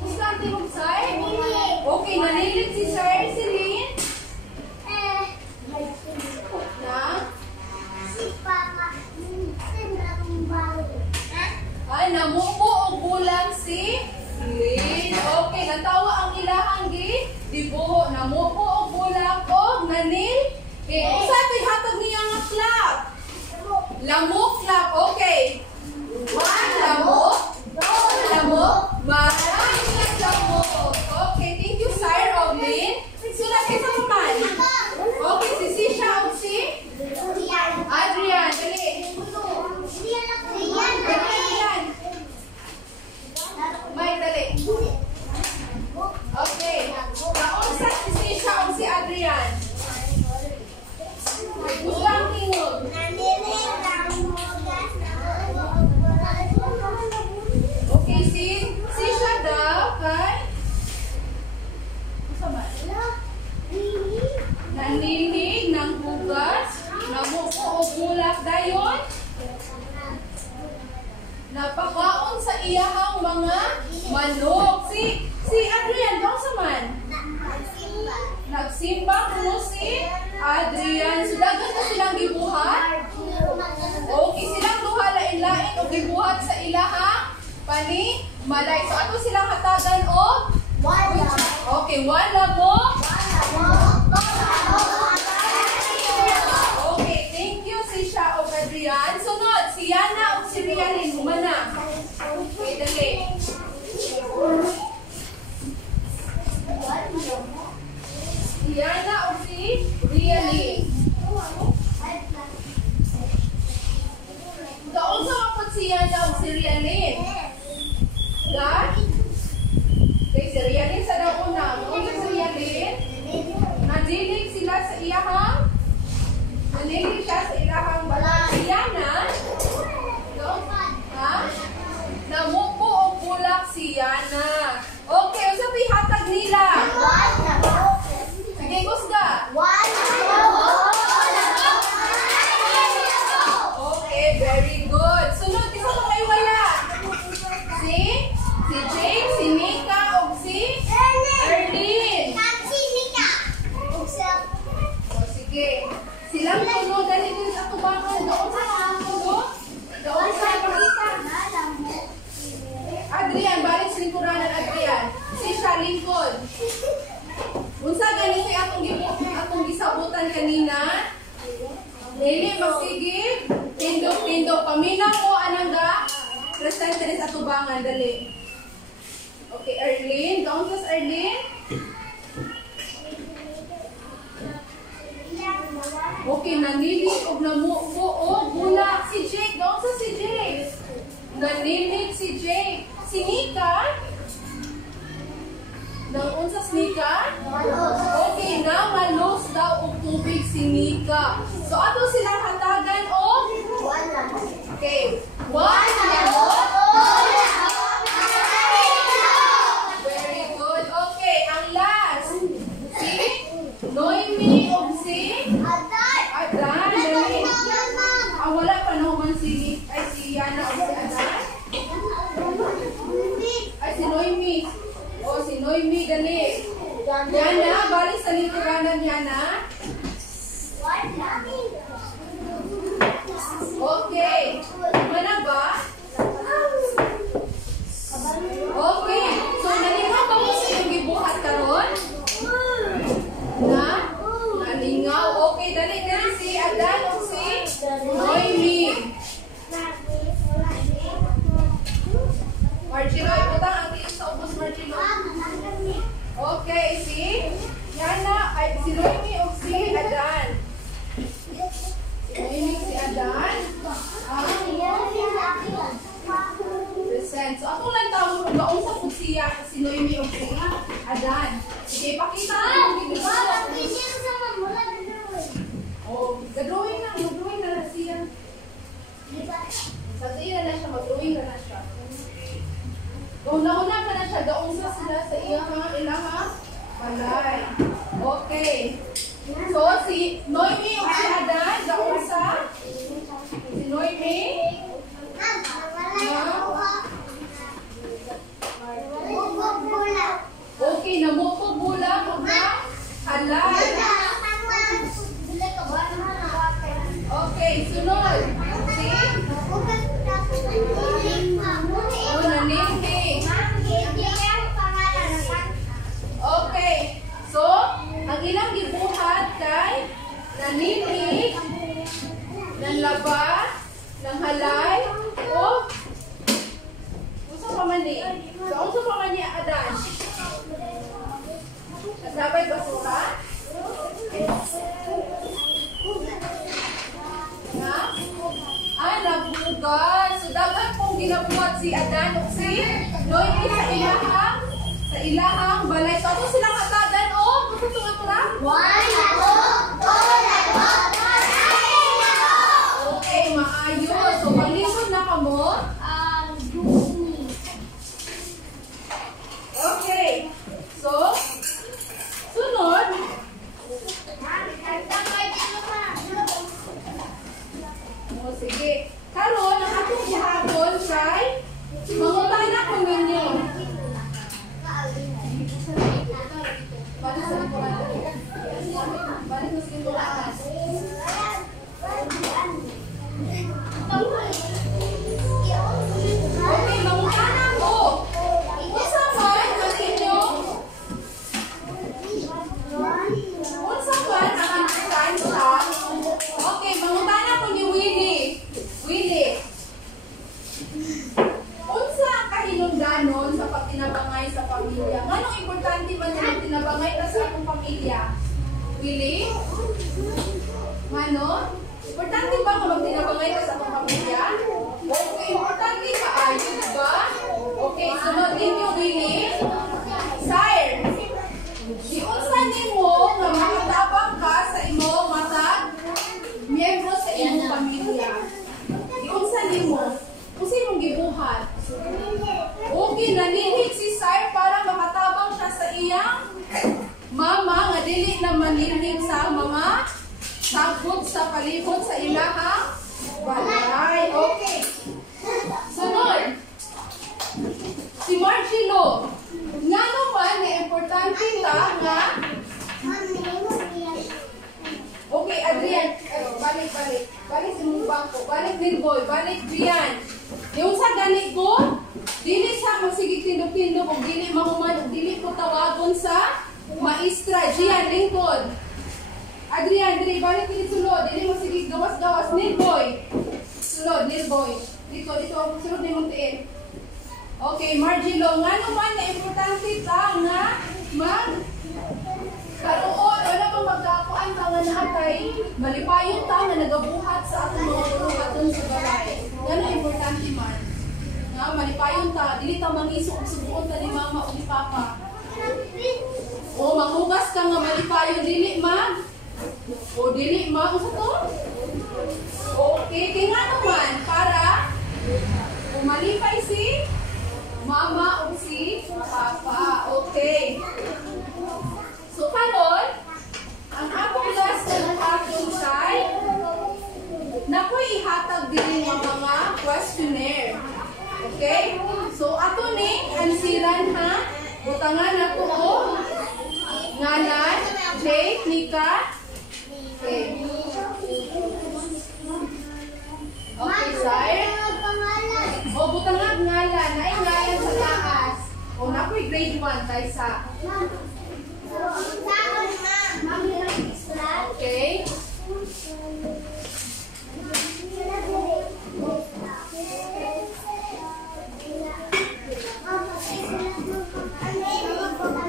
Mustante mo, Sire? Okay, nanilig si Sire, si Lynn. Ay, namupo o bulang si Lynn. Okay, natawa ang ilahang dibuho. Namupo o bulang o nanil. Okay, usa ito'y hatag niya nga clap. Lamok, clap. Okay. One lamok. Two lamok. Maraming lamok. Okay, thank you, Sire o Lynn. Sulat kita naman. Okay, si Sisha o si Adrian. Dali. Adrian. Mike, dali. Okay. Kaunsa si Sisha o si Adrian? Gulang tingog. Okay, si Sisha daw kay naninig ng hugas, namuko o bulak dayon, napakaon sa iyahang mga manok. Si Adrian, daw sa man? Nagsimba mo si Adrian. So, dagat na silang gibuhat? Okay, silang duha lain-lain o gibuhat sa ilahang malay. So, ato silang hatagan o? Okay, one lamok. Okay, thank you, Sisha o Adrian. Sunod, si Yana o si Rialin. Humana. Okay, dali. Si Yana o si Rialin. Gaon sa kapot si Yana o si Rialin? God? Okay, si Rialin sa daw una. Gaon sa si Rialin? Nadilig sila sa iyahang? Nadilig siya sa ilahang balay. Si Yana? Ha? Namupo o bulak si Yana. Okay, usap ihatag nila. Sige, kusga. Okay, very good. Sunod, isa mo kayo wala. Si Jake, si Mika, o si Erlyn. O sige. Silang tulo, dali din sa tubangan. Doon sa mga tulo. Doon sa pagkita. Adrian, balik sa lingkuranan, Adrian. Si Sha Lincoln. Unsa gani kay atong gisabutan kanina? Dili magsigig. Tindog-tindog. Paminaw mo anangga. Presente sa tubangan, dali. Okay, Erlyn. Doon sa Erlyn. Okay, nanilig og namuo o bulak si Jake. Doon sa si Jake. Nanilig si Jake. Si Nika. Doon sa Nika. Okay, na malos daw og tubig si Nika. So, ato silang hatagan o? Okay. One lamok. Very good. Okay, ang last. Si Noemi o si Adan. Dali. Wala pa naman si Yana o si Adan. Ay, si Noemi. O, si Noemi, dali. Yana, balik sa lingkuranan, Yana. Okay. Mana ba? Noemi o si Adan. Sige, pakita mo. Oh, mag-drawing na siya. Sa siya na siya, mag-drawing na siya. Una-una ka na siya, daunsa sila sa ilang balay. Okay. So, si Noemi o si Adan, daunsa. Si Noemi. Okay, namukog bulang o na halay. Okay, sunod. Si? O, naningking. Okay. So, ang ilang gibuhat kay naningking, nanlaba, nanghalay, o unsa pa man ni? So, unsa pa man niya Adan? Nagsabay basura? Na? Ay, nagbugas. So, dapat pong ginabuhat si Adan o si Noemi sa ilahang balay. So, ano silang hatagan o? Gusto ito nga okay, maayos. So, malisod na ka mo? Okay. So, sunod. O, sige. Karon ang atong gihapon kay mangutana ko ninyo. Balik sa likuran. Balik sa likuran. Okay, mangutana ko. Unsa man ang inyong importansa? Okay, mangutana ko ni Willie. Willie. Unsa ang kahinungdanon sa pagtinabangay sa pamilya? Nganong importante man nga magtinabangay ta sa akong pamilya? Willie? Ngano? Importante ba nga magtinabangay ta sa akong pamilya? Okay, importante ka ayo, diba? Okay, sunod ninyo, Willie. Sire, di unsa nimo nga makatabang ka sa imong matag miyembro sa imong pamilya? Di unsa nimo? Kung imong gibuhat? Okay, nanihik si Sire para makatabang siya sa iyang mama nga dili na manihik sa mga sabot sa palibot sa ilahang balay. Okay. Sunod. Si Marcelo. Nga naman na importante ka nga. Okay, Adrian. Balik. Balik sa mong bangko. Balik Nilboy. Balik Brian. Yung sa gani ko, dili sa magsigig tindog-tindog o dili mahuman o dili ko tawagon sa maestra. Gian, lingkod. Adrian, dili balik dili sulod. Dili magsigig gawas-gawas. Nilboy. Sulod, Nilboy. Dito ako sulod ni Muntiin. Okay, Margilo, nga naman na importante ta nga karoon, wala pang magkakuan ta nga naatay, malipayon ta nga nagabuhat sa atong mga bulungaton sa balay. Nga na importante man. Nga, malipayon ta, dili ta mangisok og subuon ta ni mama o ni papa. O, manghugas ka nga malipayon, dili ma. Usa to? Okay, kaya nga naman, para malipay si mama o si papa. Okay. So, karon, ang akong last na akong side, nako'y ihatag din ng mga questionnaire. Okay? So, ato ni, ansiran ha, butangan na ko o, ngalan, date, nika. Okay. Okay, sire. O, butangan ngalan, ay ngalan sa taas. O, nako'y grade 1, tayo sa. Okay.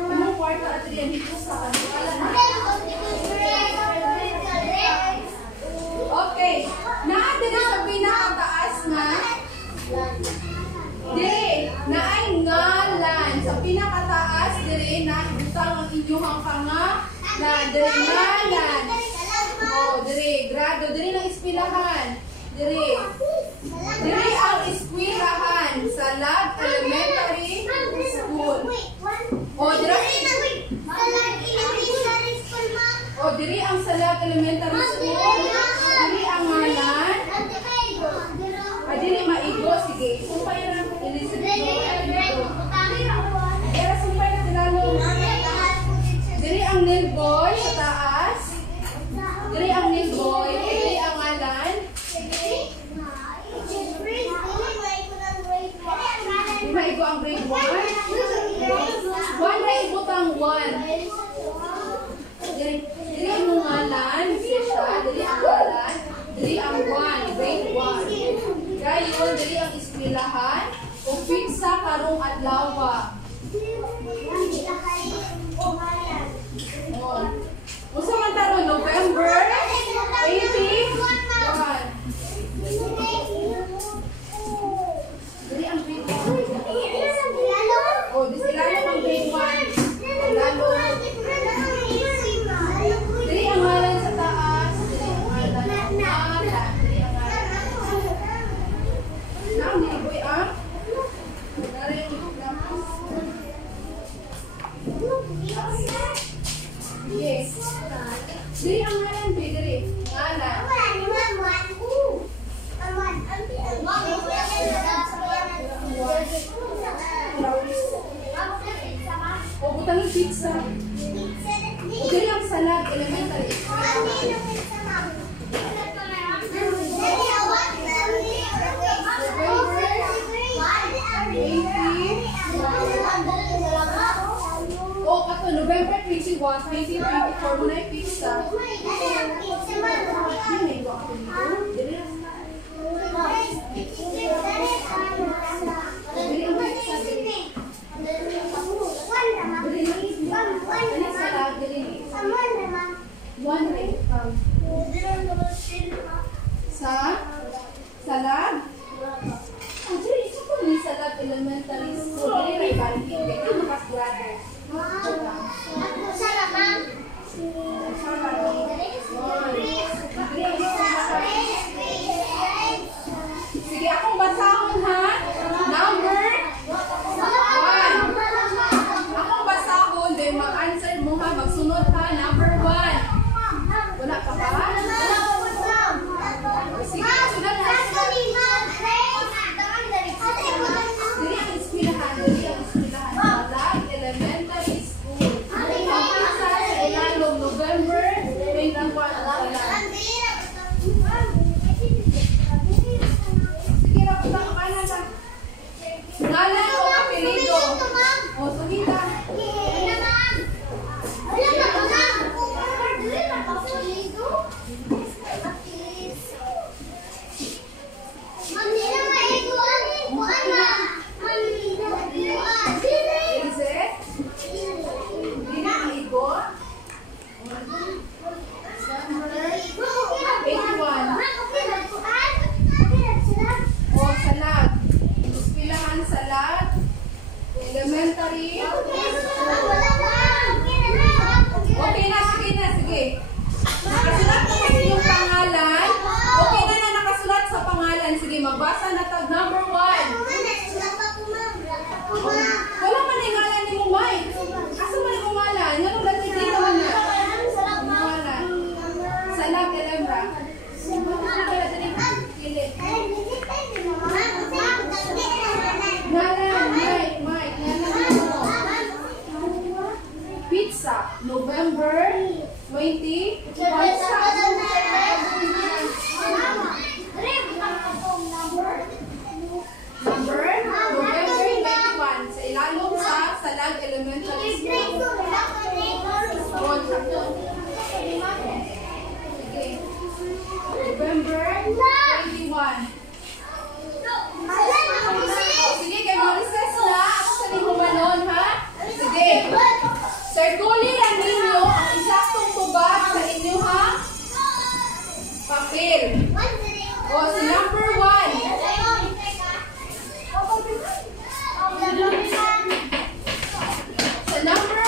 Anong kwarto at riyan dito sa kanila? Okay. Naadin sa pinakataas na. Di. Naay ngalan. Sa pinakataas. na ibutang ang inyong pangalan. Diri ngalan. Oh, diri grado, diri ng eskwelahan. Diri ang eskwelahan, Salag Elementary School. Oh, diri ang Salag Elementary School. Diri ang ngalan. Diri maigo, sige. Sumpay na Elizabeth. Pero sumpay na tinanong. Diri ang Nilboy sa taas. Diri ang Nilboy. Diri ang ngalan. Di maigo ang grade 1. 1 na ibutang 1. Diri ang ngalan. Diri ang ngalan. Diri ang 1. Grade 1. Gayon, diri ang eskwelahan. Upiksa karong adlaw. Usa man taron November 81. Diri ang grade 1. Oh, disilalo ang grade 1. Lalo. Diri ang ngalan sa taas. Diri ang ngalan. Diri ang ngalan. Nang diliboy ang dari yes. Diri ang ngalan, diri. Ngalan. O butangin pizza. Diri ang Salag Elementary. O kato November 21, 2024 mo na yung pizza. Sa Salag? Ang diri isa ko ni Salag Elementary School. Diri may balik. Dito makasgrado. Sige, akong basahon ha. Number 1. Akong basahon. Then mag-answer mo ha. Magsunod ha. Number 1. Wala pa ba? Sige, sunod ha. Diri ang eskwelahan. Diri ang eskwelahan. Salag Elementary School. Ang pisa sa ilalong November 21. Sige, rapatang kanan na. Ngalan o apelido? O, sumita. Elementary. Okay na, sige. Nakasulat na kasi yung pangalan. Okay na nakasulat sa pangalan. Sige, magbasa na tag number 1. Wala man yung ngalan ni mo, Mike. Asa man yung ngalan? Yan ang dati dito man na. Ngalan. Salag Elembra. Ngalan, Mike. Pizza, November 20. Number November 21. Sa ilalong sa Salag Elementary School. November 21. Sige, kayo mag-recess na. Ako sa lihumanon, ha? Sige. Circular ninyo ang isaktong tubag sa inyo, ha? Papel. O, sa number 1. Sa number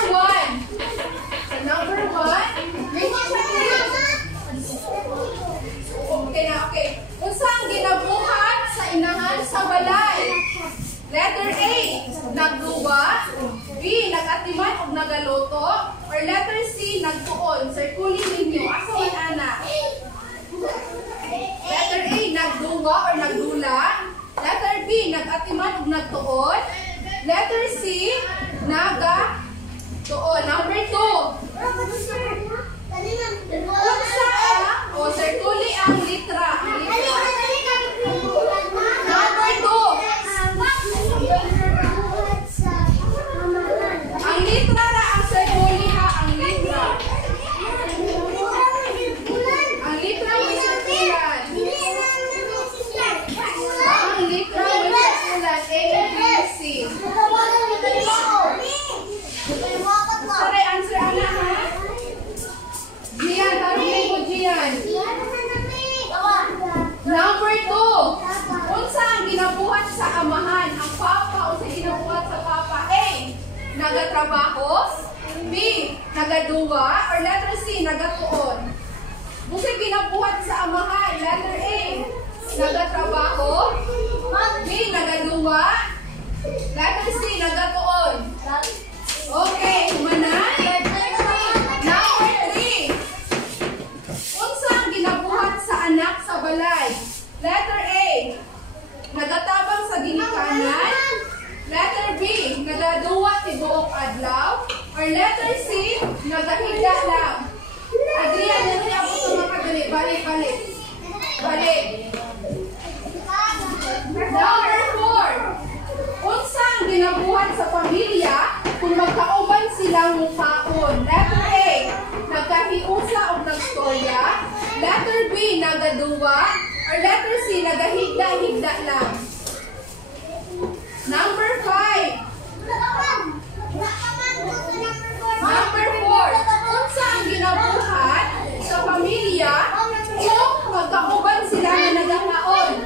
nagaduwa or nagdula. Letter B, nagatiman ug nagtuon. Letter C, nagatuon. Number 2. Unsa ang o circuli ang litra. Number 2. Ang litra na ang circuli ha, ang litra. Ang litra may circulan. Ang litra may circulan. A, B, C. Sorry, answer ana ha. Gian, tanongin mo Gian. Number 2. Unsa ang ginabuhat sa amahan? Ang papa, unsa ginabuhat sa papa? A, nagatrabaho. B, nagaduwa. Or letter C, nagatuon. Unsa ginabuhat sa amahan? Letter A, nagatrabaho. B, nagaduwa. Letter C, nagatuon. Okay, humanan. Number 3. Unsa ang ginabuhat sa anak sa balay? Letter A, nagatabang sa ginikanan. Letter B, nagaduwa tibuok adlaw. Or letter C, nagahigda lang. Adrian, ano yung ako sa mga kadali? Balik. Number 4. Unsa ang ginabuhat sa pamilya kung magkauban silang mukhaon? Letter A, nagkahiusa o nagstorya. Letter B, nagaduwa. Or letter C, nagahigda-higda lang. Number 5. Number 4. Unsa ang ginabuhat sa pamilya kung magkauban sila na nagkakaon?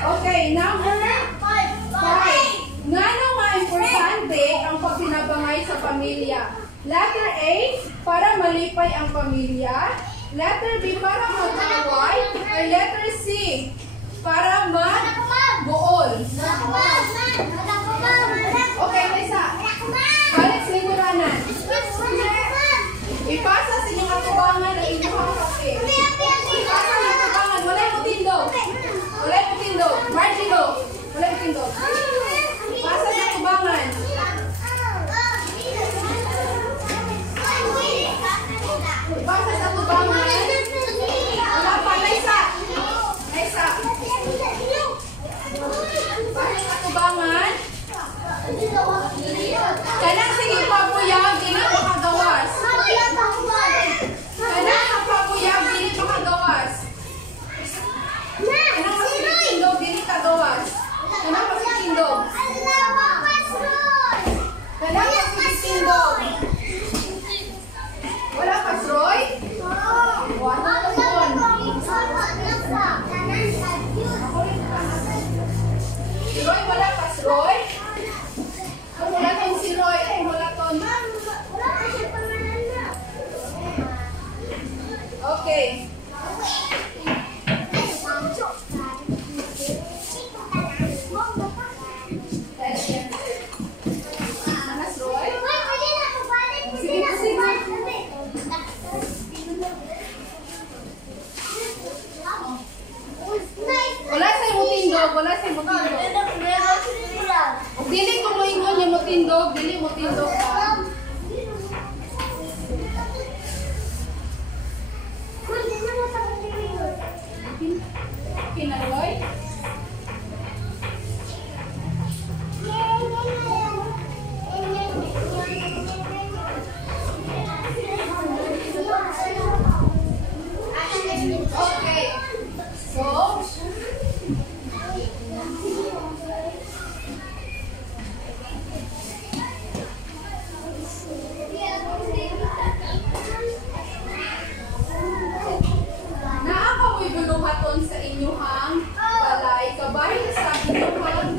Okay, number 5. Ngano nga importante ang pagsinabangay sa pamilya? Letter A, para malipay ang pamilya. Letter B, para mag-away. Or letter C, para mag-buol. Okay, Lisa. Balik sa linguranan. Ipasa sa inyong atubangan ang inyong kape. Ipasa sa atubangan. Wala mo tindog. Margilo. Wala mo tindog. Ipasa sa atubangan. Ipasa sa atubangan. Wala pa, Lisa. Ipasa sa atubangan. Kanang sige papuyag, dili makagawas. Kanang papuyag, dili makagawas. Kanang masikindog, dili kagawas. Kanang masikindog. Kanang masikindog. Wala ka, Troy? Wala ka, Troy. Roy, wala ka, Troy? Wala kang si Roy. Ay, wala kang. Okay. Anas, Roy? Sige. Wala sa'yo mutindog. Dili ko mo ingon yung mutindog. Dili mutindog ka. Kinaroy? Okay. So, naakamoy buluhaton sa inyuhang balay, kabahin sa inyuhang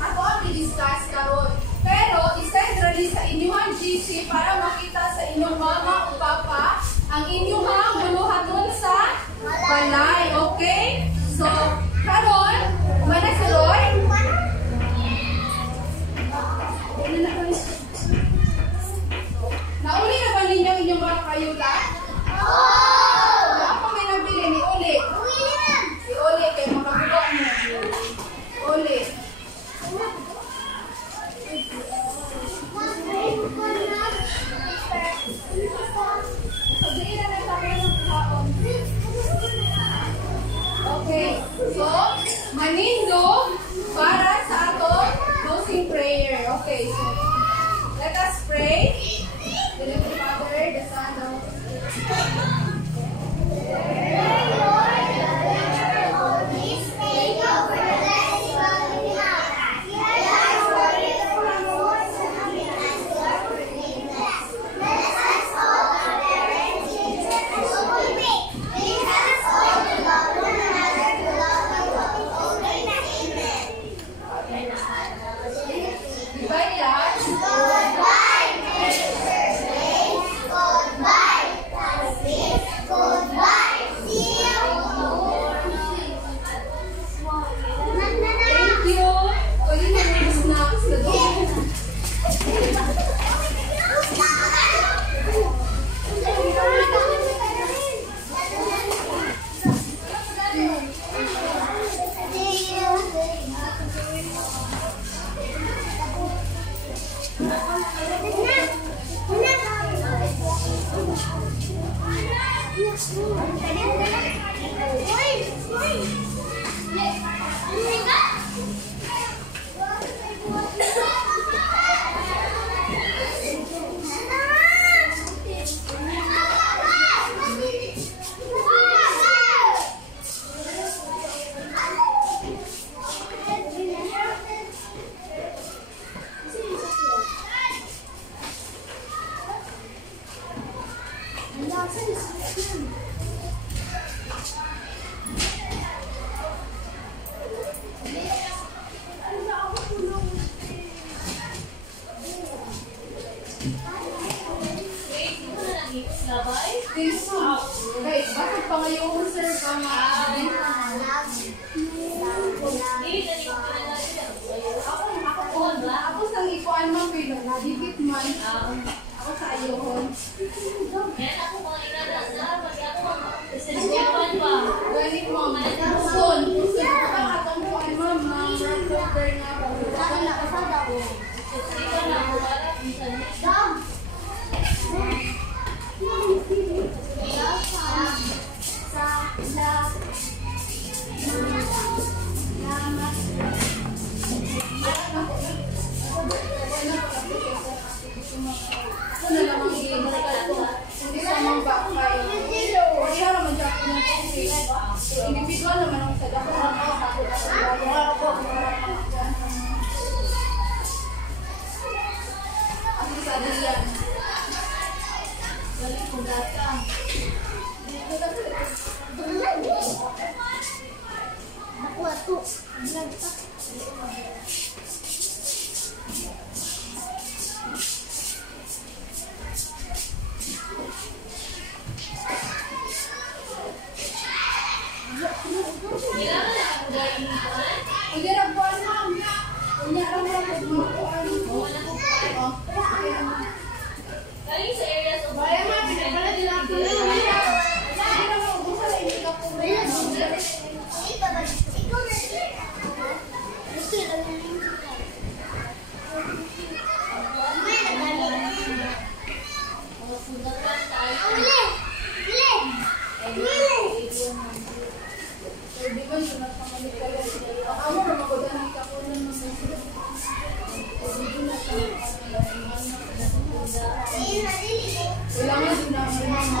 ako ang i-discuss karon. Pero, isend ready sa inyuhang GC para makita sa inyong mama o papa ang inyuhang buluhaton sa balay. Okay? So, karon, mana si Roy? kayo lahat? Wala pa may nabili ni Uli. Si Uli kay makabuka mo. Uli. Sabihin na lang kami ng kaon. Okay. So, manindo para sa atong closing prayer. Okay. So, let us pray. The Heavenly Father, the Son, the Holy Spirit. Goodbye, class. Thank you. Pwede na yung snacks na doon. Guys, bakit pa ngayon sir ka ako sa ikuan man pero nagigit man. Ako sa ayohon. Ganit mo, son. Gusto ka atong kuan ma'am, recorder nga po. Individual naman ang sadako ng ako sa diyan. Balik mo data. Ako ato. Hindi na buwan ma'am. Hindi na buwan magbuwan. Galing sa areas of Bayan ma'am, pinagbalat nila ako. Hindi na mag-usa na hindi ka po. Di ba yun at pamalit ka lang sila? Ako na magkagaling ka po ng mga sila. Kailangan din namin mga